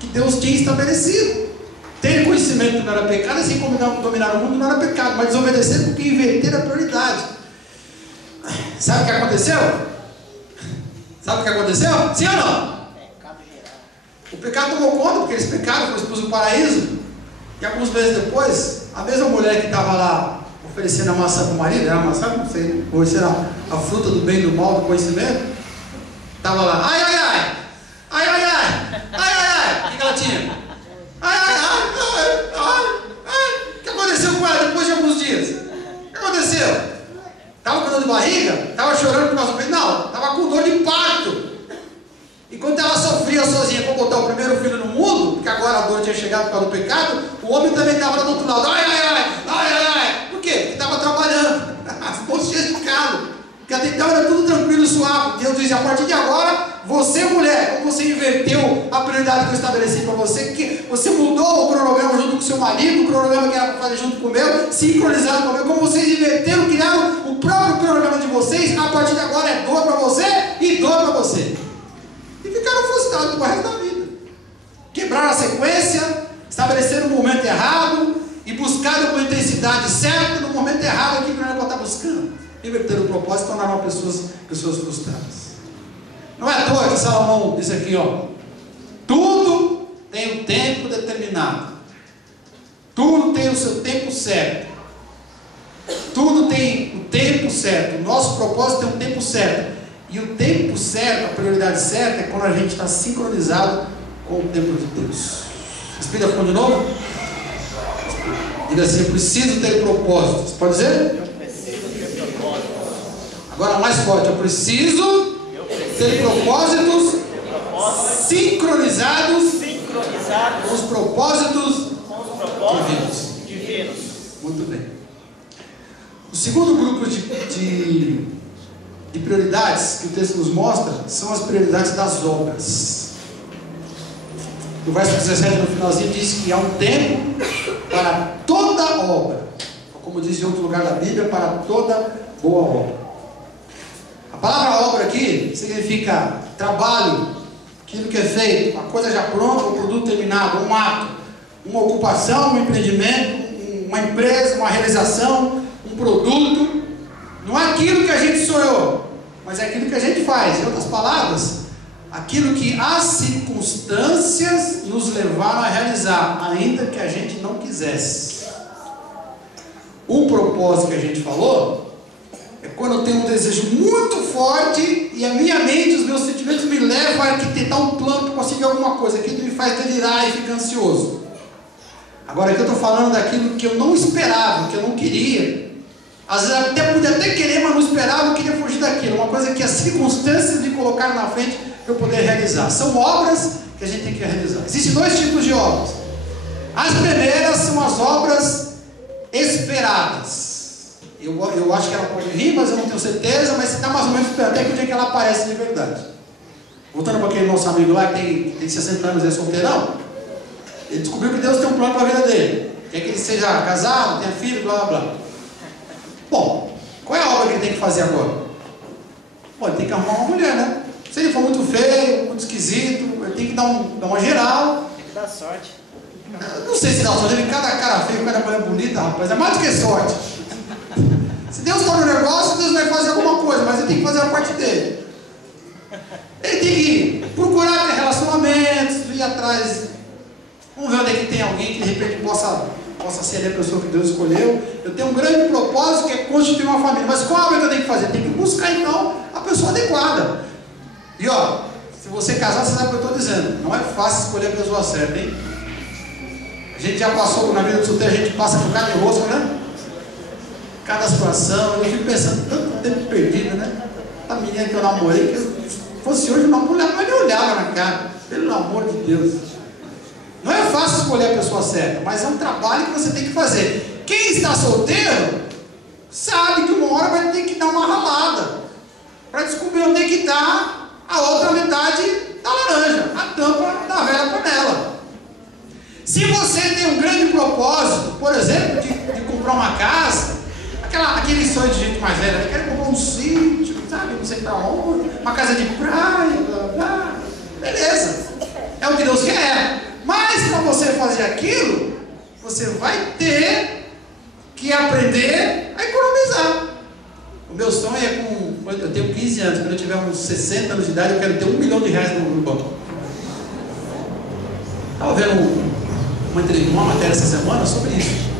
que Deus tinha estabelecido. Ter conhecimento não era pecado, assim como dominar o mundo não era pecado, mas desobedeceram porque inverteram a prioridade. Sabe o que aconteceu? Sabe o que aconteceu? Sim ou não? O pecado tomou conta, porque eles pecaram, foram expulsos do paraíso. E alguns meses depois, a mesma mulher que estava lá oferecendo a maçã para o marido, era a maçã, não sei, oferecendo a fruta do bem e do mal, do conhecimento, estava lá: ai, ai, ai, ai, ai, ai, ai, ai, ai. O que ela tinha? Ai, ai, ai, ai, ai, ai. O que aconteceu com ela depois de alguns dias? O que aconteceu? Estava com dor de barriga? Estava chorando por causa do peito? Não, estava com dor de parto. Enquanto ela sofria sozinha para botar o primeiro filho no mundo, porque agora a dor tinha chegado por causa do pecado, o homem também estava lá do outro lado: ai, ai, ai, ai, ai, ai. Por quê? Porque estava trabalhando, ficou cheio de calo, porque até então era tudo tranquilo e suave. Deus diz: a partir de agora, você, mulher, como você inverteu a prioridade que eu estabeleci para você, que você mudou o cronograma junto com o seu marido, o cronograma que era para fazer junto com o meu, sincronizado com o meu, como vocês inverteram, criaram o próprio cronograma de vocês, a partir de agora é dor para você e dor para você. E ficaram frustrados pro resto da vida. Quebraram a sequência, estabeleceram o momento errado e buscaram com a intensidade certa no momento errado aquilo que não era para estar buscando. Inverteram o propósito e tornaram pessoas frustradas. Não é à toa que Salomão disse aqui, ó: tudo tem um tempo determinado. Tudo tem o seu tempo certo. Tudo tem o tempo certo. O nosso propósito tem um tempo certo. E o tempo certo, a prioridade certa, é quando a gente está sincronizado com o tempo de Deus. Respira fundo de novo. Diga assim: eu preciso ter propósitos. Pode dizer? Eu preciso ter propósitos. Agora mais forte: eu preciso ter propósitos sincronizados com os propósitos divinos. Muito bem. O segundo grupo de prioridades que o texto nos mostra são as prioridades das obras. No verso 17, no finalzinho, diz que há um tempo para toda obra, como diz em outro lugar da Bíblia, para toda boa obra. A palavra obra aqui significa trabalho, aquilo que é feito, uma coisa já pronta, um produto terminado, um ato, uma ocupação, um empreendimento, uma empresa, uma realização, um produto. Não é aquilo que a gente sonhou, mas é aquilo que a gente faz. Em outras palavras, aquilo que as circunstâncias nos levaram a realizar, ainda que a gente não quisesse. O propósito que a gente falou é quando eu tenho um desejo muito forte e a minha mente, os meus sentimentos me levam a arquitetar um plano para conseguir alguma coisa. Aquilo me faz delirar e ficar ansioso. Agora aqui eu estou falando daquilo que eu não esperava, que eu não queria. Às vezes até podia até querer, mas não esperava, eu queria fugir daquilo. Uma coisa que as circunstâncias me colocaram na frente para eu poder realizar. São obras que a gente tem que realizar. Existem dois tipos de obras. As primeiras são as obras esperadas. Eu acho que ela pode vir, mas eu não tenho certeza, mas está mais ou menos esperando até que o dia que ela aparece de verdade. Voltando para aquele nosso amigo lá que tem 60 anos e é solteirão, ele descobriu que Deus tem um plano para a vida dele. Quer que ele seja casado, tenha filho, blá blá blá. Bom, qual é a obra que ele tem que fazer agora? Bom, ele tem que arrumar uma mulher, né? Se ele for muito feio, muito esquisito, ele tem que dar uma geral. Tem que dar sorte. Não sei se dá sorte, ele cada cara feio, cada mulher bonita, rapaz, é mais do que sorte. Se Deus está no negócio, Deus vai fazer alguma coisa, mas ele tem que fazer a parte dele. Ele tem que procurar ter relacionamentos, ir atrás. Vamos ver onde é que tem alguém que de repente possa ser a pessoa que Deus escolheu. Eu tenho um grande propósito que é constituir uma família. Mas qual obra que eu tenho que fazer? Tem que buscar então a pessoa adequada. E ó, se você casar, você sabe o que eu estou dizendo. Não é fácil escolher a pessoa certa, hein? A gente já passou na vida do solteiro, a gente passa por cada rosca, né? Cada situação. Eu fico pensando, tanto tempo perdido, né? A menina que eu namorei, que se fosse hoje, uma mulher não me olhava na cara. Pelo amor de Deus. Não é fácil escolher a pessoa certa, mas é um trabalho que você tem que fazer. Quem está solteiro sabe que uma hora vai ter que dar uma ralada para descobrir onde é que está a outra metade da laranja, a tampa da velha panela. Se você tem um grande propósito, por exemplo, de comprar uma casa, aquele sonho de gente mais velha, quer comprar um sítio, sabe, não sei para onde, uma casa de praia, blá blá, beleza, é o que Deus quer. Mas para você fazer aquilo, você vai ter que aprender a economizar. O meu sonho é eu tenho 15 anos, quando eu tiver uns 60 anos de idade, eu quero ter R$1 milhão no banco. Estava vendo uma matéria essa semana sobre isso.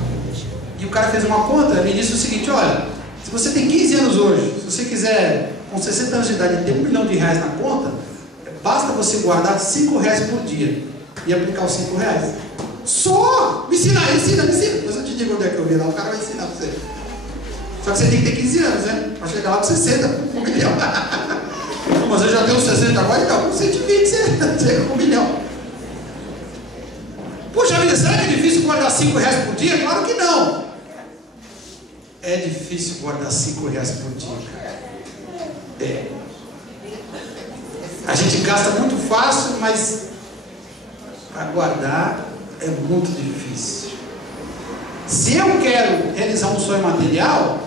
E o cara fez uma conta e disse o seguinte: olha, se você tem 15 anos hoje, se você quiser, com 60 anos de idade, ter R$1 milhão na conta, basta você guardar R$5 por dia e aplicar os R$5. Só! Me ensina. Depois eu te digo onde é que eu vi lá, o cara vai ensinar pra você. Só que você tem que ter 15 anos, né? Para chegar lá com 60, R$1 milhão. Mas eu já tenho 60 agora, então com 120 você chega com R$1 milhão. Poxa vida, será que é difícil guardar R$5 por dia? Claro que não. É difícil guardar R$5 por dia, cara. É. A gente gasta muito fácil, mas para guardar é muito difícil. Se eu quero realizar um sonho material,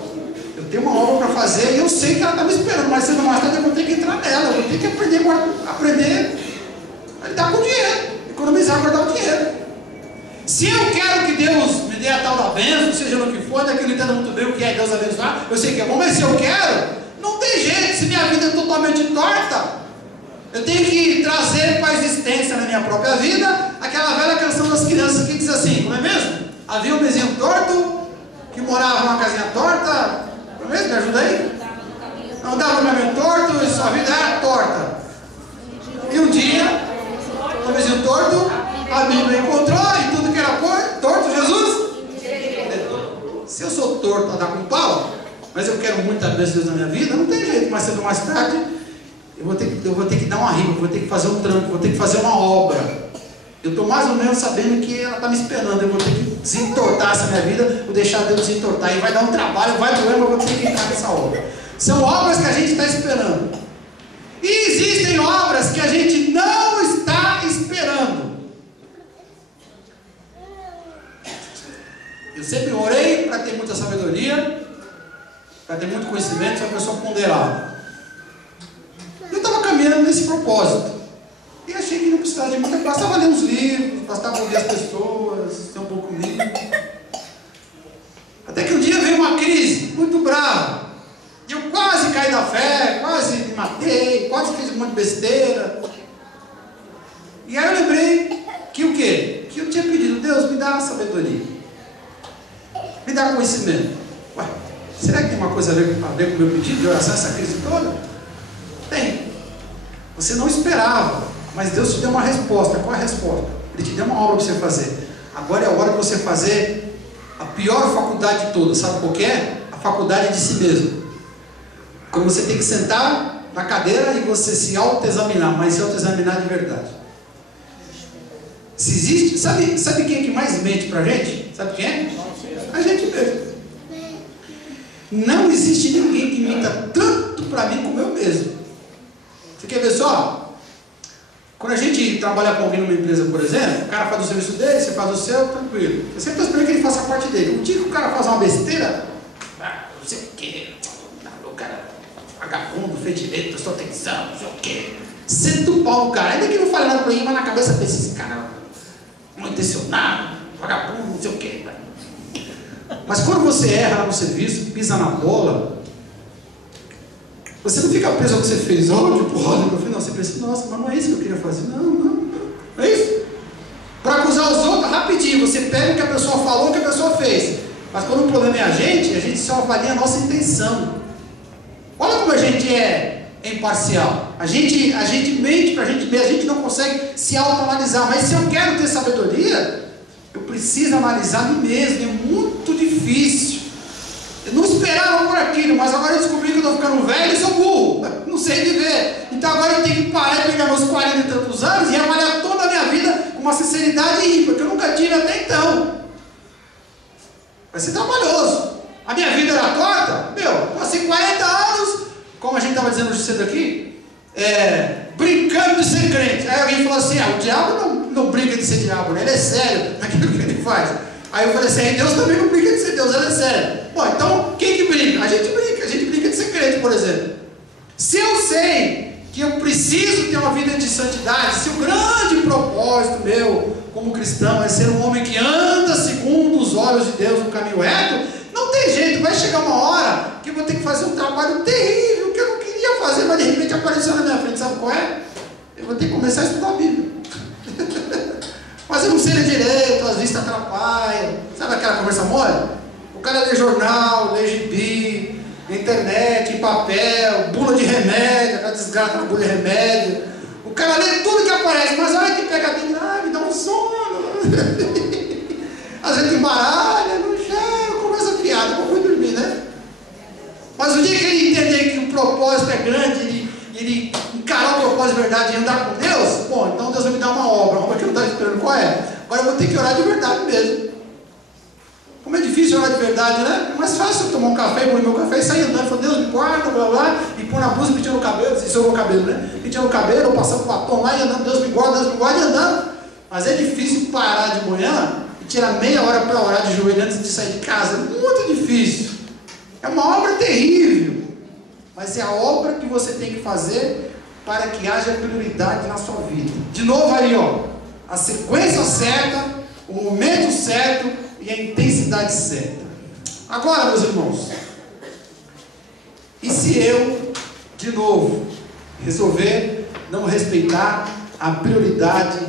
eu tenho uma obra para fazer e eu sei que ela está me esperando, mas cedo ou mais tarde eu vou ter que entrar nela, eu vou ter que aprender a lidar com o dinheiro, economizar, guardar o dinheiro. Se eu quero que Deus me dê a tal da bênção, seja no que for, daqui eu não entendo muito bem o que é Deus abençoar, eu sei que é bom, mas se eu quero, não tem jeito. Se minha vida é totalmente torta, eu tenho que trazer para a existência na minha própria vida aquela velha canção das crianças que diz assim, não é mesmo? Havia um vizinho torto que morava numa casinha torta, não é mesmo? Me ajuda aí? Andava no caminho torto e sua vida era torta. E um dia, o vizinho torto, a Bíblia encontrou e tudo que era torto, Jesus. Se eu sou torto a dar com pau, mas eu quero muito a bênção de Deus na minha vida, não tem jeito, mais cedo ou mais tarde eu vou ter que dar uma riba, vou ter que fazer um trampo, vou ter que fazer uma obra. Eu estou mais ou menos sabendo que ela está me esperando, eu vou ter que desentortar essa minha vida, vou deixar Deus desentortar, e vai dar um trabalho, vai doer, mas eu vou ter que entrar nessa obra. São obras que a gente está esperando. E existem obras que a gente não está esperando. Eu sempre orei para ter muita sabedoria, para ter muito conhecimento, ser uma pessoa ponderada. Eu estava caminhando nesse propósito. E achei que não precisava de muita coisa. Bastava ler uns livros, bastava ouvir as pessoas, ser um pouco comigo. Até que um dia veio uma crise muito brava. E eu quase caí da fé, quase me matei, quase fiz um monte de besteira. E aí eu lembrei que o quê? Que eu tinha pedido, Deus, me dá sabedoria. Me dá conhecimento. Ué, será que tem uma coisa a ver com o meu pedido de oração, essa crise toda? Tem. Você não esperava, mas Deus te deu uma resposta. Qual é a resposta? Ele te deu uma obra para você fazer. Agora é a hora de você fazer a pior faculdade de todas. Sabe qual que é? A faculdade de si mesmo. Quando você tem que sentar na cadeira e você se autoexaminar, mas se autoexaminar de verdade. Se existe, sabe quem é que mais mente pra gente? Sabe quem é? A gente mesmo. Não existe ninguém que minta tanto para mim como eu mesmo. Você quer ver só? Quando a gente trabalha com alguém numa empresa, por exemplo, o cara faz o serviço dele, você faz o seu, tranquilo. Você sempre está esperando que ele faça a parte dele. O dia que o cara faz uma besteira, não sei o que, o cara vagabundo, fez direito, prestou atenção, não sei o que. Senta o pau no cara, ainda que não fale nada para ele, mas na cabeça pensa, esse cara mal intencionado, vagabundo, não sei o que. Mas quando você erra lá no serviço, pisa na bola, você não fica preso ao que você fez, no final, você pensa, nossa, mas não é isso que eu queria fazer, não é isso. Para acusar os outros, rapidinho, você pega o que a pessoa falou, o que a pessoa fez. Mas quando o problema é a gente só avalia a nossa intenção. Olha como a gente é imparcial. A gente mente para a gente mesmo, a gente não consegue se autoanalisar. Mas se eu quero ter sabedoria, eu preciso analisar a mim mesmo. É muito difícil. Eu não esperava por aquilo, mas agora eu descobri que eu estou ficando velho e sou burro. Não sei viver. Então agora eu tenho que parar e pegar meus 40 e tantos anos e avaliar toda a minha vida com uma sinceridade ímpar, que eu nunca tive até então. Vai ser trabalhoso. A minha vida era torta? Passei 40 anos, como a gente estava dizendo cedo aqui, brincando de ser crente. Aí alguém falou assim, o diabo não brinca de ser diabo, né? Ele é sério naquilo que ele faz. Aí eu falei assim, Deus também não brinca de ser Deus, ele é sério. Bom, então quem que brinca? A gente brinca de ser crente, por exemplo. Se eu sei que eu preciso ter uma vida de santidade, se o grande propósito meu como cristão é ser um homem que anda segundo os olhos de Deus no caminho reto, não tem jeito, vai chegar uma hora que eu vou ter que fazer um trabalho terrível, que eu não queria fazer, mas de repente apareceu na minha frente, sabe qual é? Eu vou ter que começar a estudar a Bíblia. Mas eu não sei ler direito, às vezes atrapalha. Sabe aquela conversa mole? O cara lê jornal, lê gibi, internet, papel, bula de remédio, aquela desgraça de bula de remédio. O cara lê tudo que aparece, mas olha que pega a Bíblia, me dá um sono. Às vezes embaralha, não chega, começa a piada, eu vou dormir, né? Mas o dia que ele entender que o propósito é grande, ele encarar o propósito de verdade e andar com Deus, bom, então Deus vai me dar uma obra que eu não estava esperando qual é. Agora eu vou ter que orar de verdade mesmo. Como é difícil orar de verdade, né? É mais fácil eu tomar um café, pôr meu café e sair andando, falar, Deus me guarda, blá blá, e pôr na blusa, pedindo o cabelo, se sou o cabelo, né? Pedindo o cabelo, ou passando batom lá e andando, Deus me guarda e andando. Mas é difícil parar de manhã e tirar meia hora para orar de joelho antes de sair de casa. É muito difícil. É uma obra terrível. Mas é a obra que você tem que fazer para que haja prioridade na sua vida. De novo aí, a sequência certa, o momento certo e a intensidade certa. Agora, meus irmãos, e se eu, de novo, resolver não respeitar a prioridade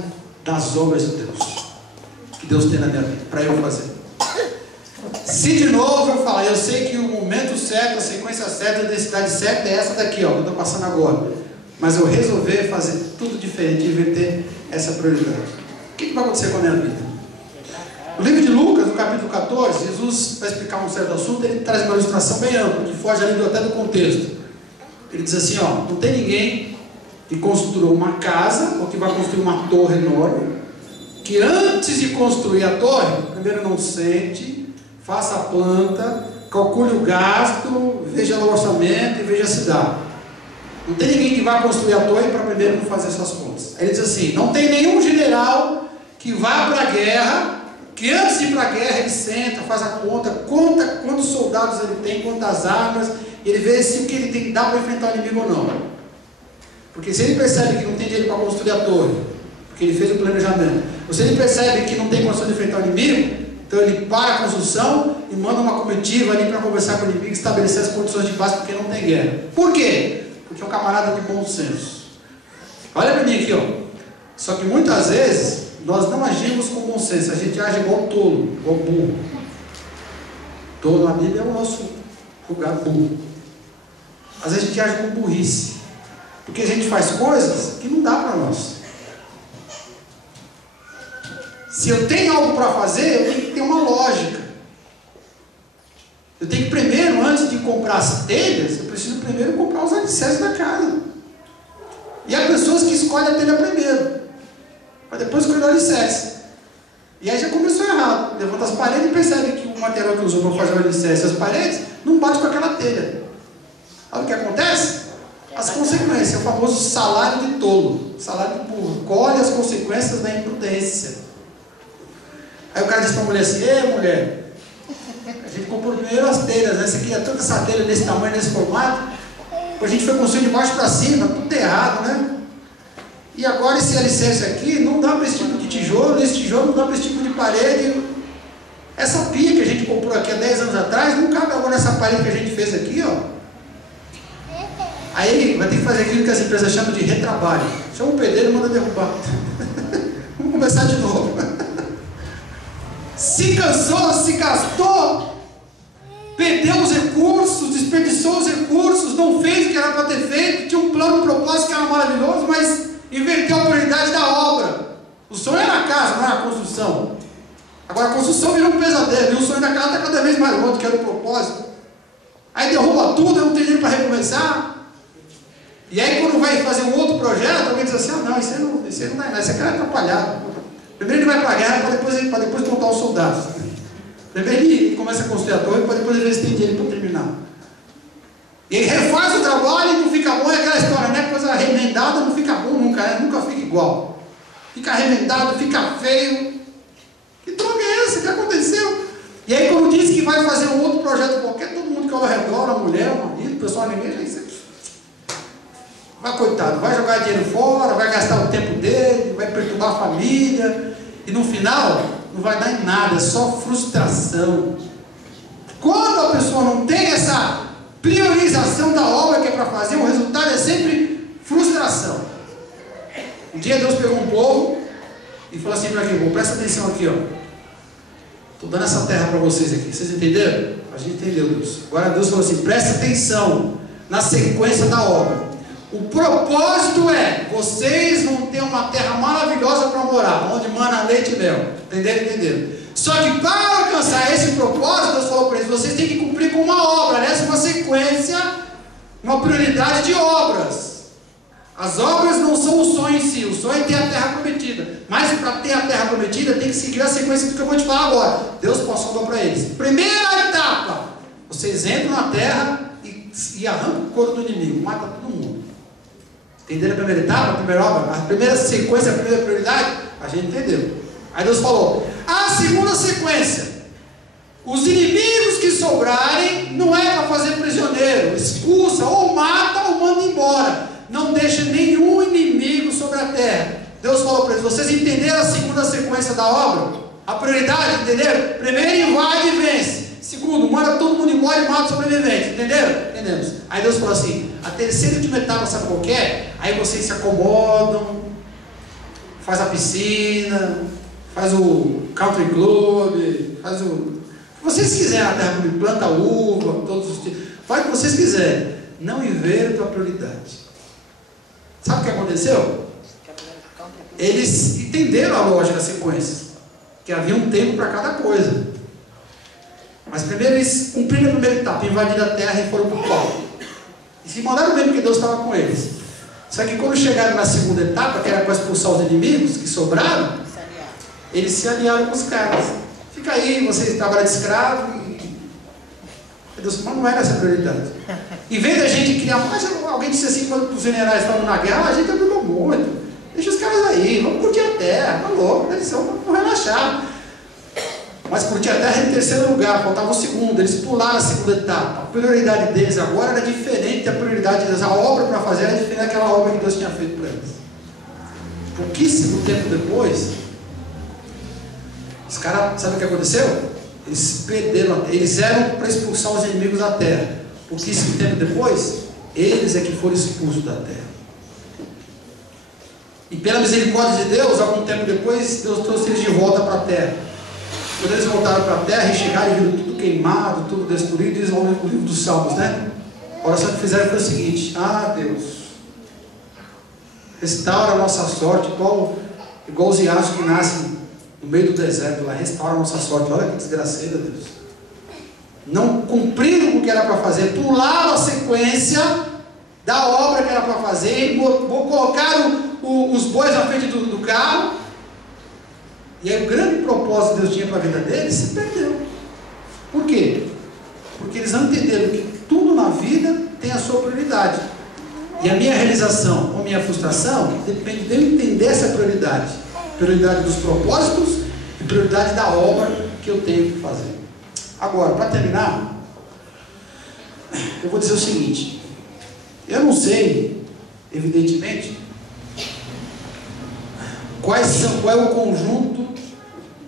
das obras de Deus, que Deus tem na minha vida, para eu fazer? Se de novo eu falar, eu sei que o momento certo, a sequência certa, a intensidade certa é essa daqui, que eu estou passando agora, mas eu resolver fazer tudo diferente, inverter essa prioridade, o que vai acontecer com a minha vida? No livro de Lucas, no capítulo 14, Jesus vai explicar um certo assunto, ele traz uma ilustração bem ampla, que foge ali até do contexto. Ele diz assim, não tem ninguém que construiu uma casa, ou que vai construir uma torre enorme, que antes de construir a torre, primeiro não sente, faça a planta, calcule o gasto, veja o orçamento e veja se dá. Não tem ninguém que vai construir a torre para primeiro não fazer suas contas. Aí ele diz assim, não tem nenhum general que vá para a guerra, que antes de ir para a guerra ele senta, faz a conta quantos soldados ele tem, quantas armas, e ele vê se o que ele tem dá para enfrentar o inimigo ou não. Porque se ele percebe que não tem dinheiro para construir a torre, porque ele fez o planejamento, ou se ele percebe que não tem condição de enfrentar o inimigo, então ele para a construção e manda uma comitiva ali para conversar com o inimigo e estabelecer as condições de paz, porque não tem guerra. Por quê? Porque é um camarada de bom senso. Olha para mim aqui, ó. Só que muitas vezes nós não agimos com bom senso, a gente age igual tolo, igual burro. Tolo na Bíblia é o nosso lugar burro. Às vezes a gente age com burrice. Porque a gente faz coisas que não dá para nós. Se eu tenho algo para fazer, eu tenho que ter uma lógica. Eu tenho que primeiro, antes de comprar as telhas, eu preciso primeiro comprar os alicerces da casa. E há pessoas que escolhem a telha primeiro, para depois escolher o alicerce. E aí já começou errado. Levanta as paredes e percebe que o material que usou para fazer o alicerce e as paredes não bate com aquela telha. Olha o que acontece? As consequências, o famoso salário de tolo, salário de burro, colhe as consequências da imprudência. Aí o cara diz para a mulher assim, ei mulher, a gente comprou primeiro as telhas, né? Você queria toda essa telha nesse tamanho, nesse formato, a gente foi construir de baixo para cima, tudo errado, né? E agora esse alicerce aqui não dá para esse tipo de tijolo, esse tijolo não dá para esse tipo de parede. Essa pia que a gente comprou aqui há 10 anos atrás, não cabe agora nessa parede que a gente fez aqui, ó. Aí vai ter que fazer aquilo que as empresas chamam de retrabalho. Chama o pedreiro e manda derrubar. Vamos começar de novo. Se cansou, se gastou, perdeu os recursos, desperdiçou os recursos, não fez o que era para ter feito, tinha um plano, um propósito que era maravilhoso, mas inverteu a prioridade da obra. O sonho era a casa, não era a construção. Agora a construção virou um pesadelo, e o sonho da casa está cada vez mais longe, que era o propósito. Aí derruba tudo, não tem dinheiro para recomeçar. E aí quando vai fazer um outro projeto, alguém diz assim, ah não, isso aí não dá nada, isso aqui é atrapalhado. Primeiro ele vai para a guerra para depois montar os soldados. Primeiro ele começa a construir a torre para depois ver se tem dinheiro para terminar. E ele refaz o trabalho e não fica bom, é aquela história, né? Coisa remendada não fica bom nunca, né? Nunca fica igual. Fica remendado, fica feio. Que droga é essa? O que aconteceu? E aí quando diz que vai fazer um outro projeto qualquer, todo mundo que ao redor, a mulher, o marido, o pessoal na igreja, isso vai, coitado, vai jogar dinheiro fora, vai gastar o tempo dele, vai perturbar a família, e no final não vai dar em nada, é só frustração. Quando a pessoa não tem essa priorização da obra que é para fazer, o resultado é sempre frustração. Um dia Deus pegou um povo e falou assim para aqui, presta atenção aqui, ó. Estou dando essa terra para vocês aqui, vocês entenderam? A gente entendeu, Deus. Agora Deus falou assim, presta atenção na sequência da obra. O propósito é, vocês vão ter uma terra maravilhosa para morar, onde mana leite e mel. Entenderam? Entenderam? Só que para alcançar esse propósito, Deus falou para eles, vocês têm que cumprir com uma obra, aliás, uma sequência, uma prioridade de obras. As obras não são o sonho em si, o sonho é ter a terra prometida. Mas para ter a terra prometida, tem que seguir a sequência do que eu vou te falar agora. Deus passou para eles. Primeira etapa, vocês entram na terra e arrancam o couro do inimigo, mata todo mundo. Entenderam a primeira etapa, a primeira obra? A primeira sequência, a primeira prioridade? A gente entendeu. Aí Deus falou, a segunda sequência, os inimigos que sobrarem, não é para fazer prisioneiro, expulsa, ou mata, ou manda embora. Não deixa nenhum inimigo sobre a terra. Deus falou para eles, vocês entenderam a segunda sequência da obra? A prioridade, entenderam? Primeiro invade e vence. Segundo, manda todo mundo embora e mata os sobreviventes. Entenderam? Entendemos. Aí Deus falou assim, a terceira e última etapa, sabe qual que é? Aí vocês se acomodam, faz a piscina, faz o country club, faz o... vocês quiserem a terra, planta uva, todos os tipos. Faz o que vocês quiserem. Não invertam a prioridade. Sabe o que aconteceu? Eles entenderam a lógica da sequência, que havia um tempo para cada coisa. Mas primeiro eles cumpriram a primeira etapa, invadiram a terra e foram para o pau. E se mandaram bem porque Deus estava com eles. Só que quando chegaram na segunda etapa, que era para expulsar os inimigos que sobraram, eles se aliaram com os caras. Fica aí, vocês trabalham de escravo. Deus, mas não era essa a prioridade. Em vez da gente criar, mas alguém disse assim, quando os generais estavam na guerra, a gente ajudou muito. Deixa os caras aí, vamos curtir a terra, tá louco, eles vão relaxar. Mas curtir a terra era em terceiro lugar, faltava o segundo, eles pularam a segunda etapa. A prioridade deles agora era diferente da prioridade deles, a obra para fazer era diferente daquela obra que Deus tinha feito para eles. Pouquíssimo tempo depois, os caras, sabe o que aconteceu? Eles perderam, eles eram para expulsar os inimigos da terra. Pouquíssimo tempo depois, eles é que foram expulsos da terra. E pela misericórdia de Deus, algum tempo depois, Deus trouxe eles de volta para a terra. Quando eles voltaram para a terra e chegaram e viram tudo queimado, tudo destruído, eles vão ler o livro dos Salmos, né? A oração que fizeram foi o seguinte: ah, Deus, restaura a nossa sorte, igual os riachos que nascem no meio do deserto lá, restaura a nossa sorte. Olha que desgraceira, Deus. Não cumpriram o que era para fazer, pularam a sequência da obra que era para fazer, colocaram os bois na frente do carro, e aí o grande propósito que Deus tinha para a vida deles se perdeu. Por quê? Porque eles não entenderam que tudo na vida tem a sua prioridade, e a minha realização ou minha frustração depende de eu entender essa prioridade. Prioridade dos propósitos e prioridade da obra que eu tenho que fazer. Agora, para terminar, eu vou dizer o seguinte: eu não sei, evidentemente, qual é o conjunto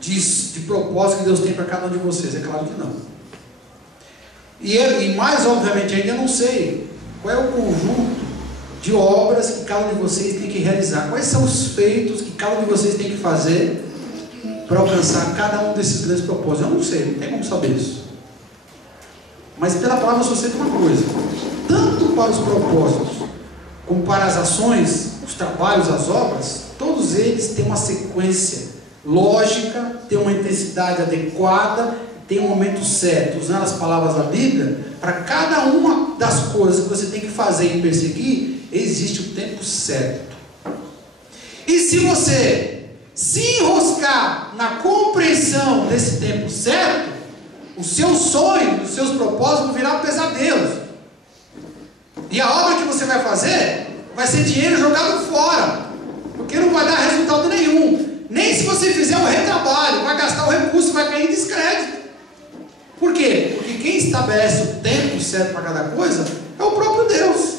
de propósitos que Deus tem para cada um de vocês. É claro que não. E mais obviamente ainda, eu não sei qual é o conjunto de obras que cada um de vocês tem que realizar. Quais são os feitos que cada um de vocês tem que fazer para alcançar cada um desses grandes propósitos? Eu não sei, não tem como saber isso. Mas pela palavra eu só sei de uma coisa: tanto para os propósitos como para as ações, os trabalhos, as obras, todos eles têm uma sequência lógica, têm uma intensidade adequada, tem um momento certo. Usando as palavras da Bíblia, para cada uma das coisas que você tem que fazer e perseguir, existe o tempo certo. E se você se enroscar na compreensão desse tempo certo, os seus sonhos, os seus propósitos vão virar pesadelos. E a obra que você vai fazer vai ser dinheiro jogado fora, porque não vai dar resultado nenhum. Nem se você fizer um retrabalho, vai gastar o recurso, vai cair em descrédito. Por quê? Porque quem estabelece o tempo certo para cada coisa é o próprio Deus.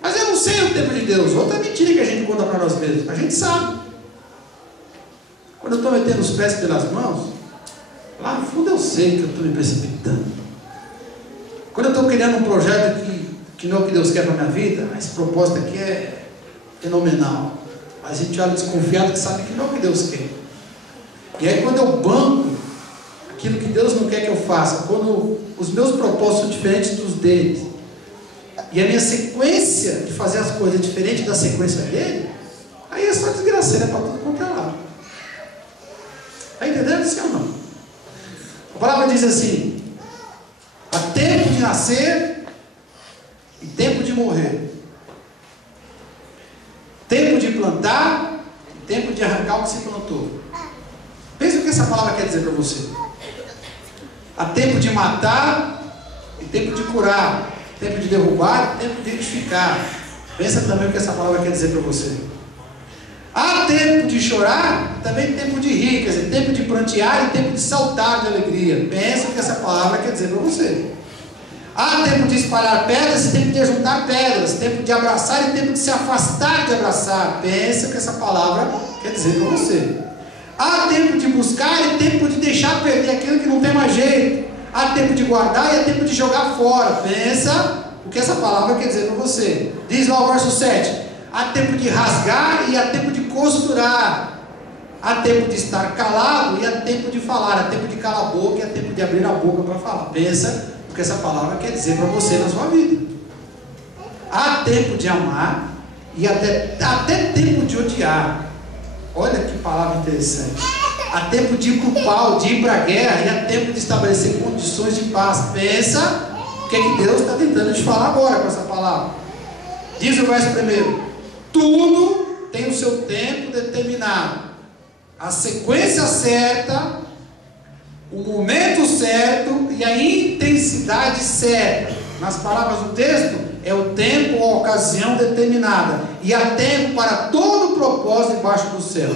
Mas eu não sei o tempo de Deus. Outra mentira que a gente conta para nós mesmos. A gente sabe. Quando eu estou metendo os pés pelas mãos, lá no fundo eu sei que eu estou me precipitando. Quando eu estou criando um projeto que não é o que Deus quer para a minha vida, esse propósito aqui é fenomenal. A gente olha desconfiado que sabe que não é o que Deus quer. E aí quando eu banco aquilo que Deus não quer que eu faça, quando os meus propósitos são diferentes dos deles, e a minha sequência de fazer as coisas é diferente da sequência dele, aí é só desgraceira para tudo quanto é lado. Está entendendo, sim ou não? A palavra diz assim: há tempo de nascer e tempo de morrer, tempo de plantar e tempo de arrancar o que se plantou. Pensa o que essa palavra quer dizer para você. Há tempo de matar e tempo de curar, tempo de derrubar e tempo de edificar. Pensa também o que essa palavra quer dizer para você. Há tempo de chorar e também tempo de rir, quer dizer, tempo de prantear e tempo de saltar de alegria. Pensa o que essa palavra quer dizer para você. Há tempo de espalhar pedras e tempo de juntar pedras, tempo de abraçar e tempo de se afastar de abraçar. Pensa o que essa palavra quer dizer para você. Há tempo de buscar e tempo de deixar perder aquilo que não tem mais jeito. Há tempo de guardar e há tempo de jogar fora. Pensa o que essa palavra quer dizer para você. Diz lá o verso 7. Há tempo de rasgar e há tempo de costurar. Há tempo de estar calado e há tempo de falar. Há tempo de calar a boca e há tempo de abrir a boca para falar. Pensa o que essa palavra quer dizer para você na sua vida. Há tempo de amar e até tempo de odiar. Olha que palavra interessante. Há tempo de ir para o pau, de ir para a guerra, e há tempo de estabelecer condições de paz. Pensa o que é que Deus está tentando te falar agora com essa palavra. Diz o verso primeiro: tudo tem o seu tempo determinado, a sequência certa, o momento certo e a intensidade certa. Nas palavras do texto, é o tempo ou a ocasião determinada, e há tempo para todo propósito debaixo do céu.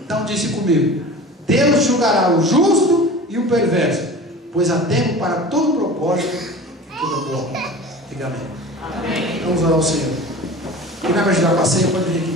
Então disse comigo: Deus julgará o justo e o perverso, pois há tempo para todo propósito e toda boa obra. Diga amém. Amém. Vamos orar ao Senhor. Quem vai me ajudar a passeio pode vir aqui.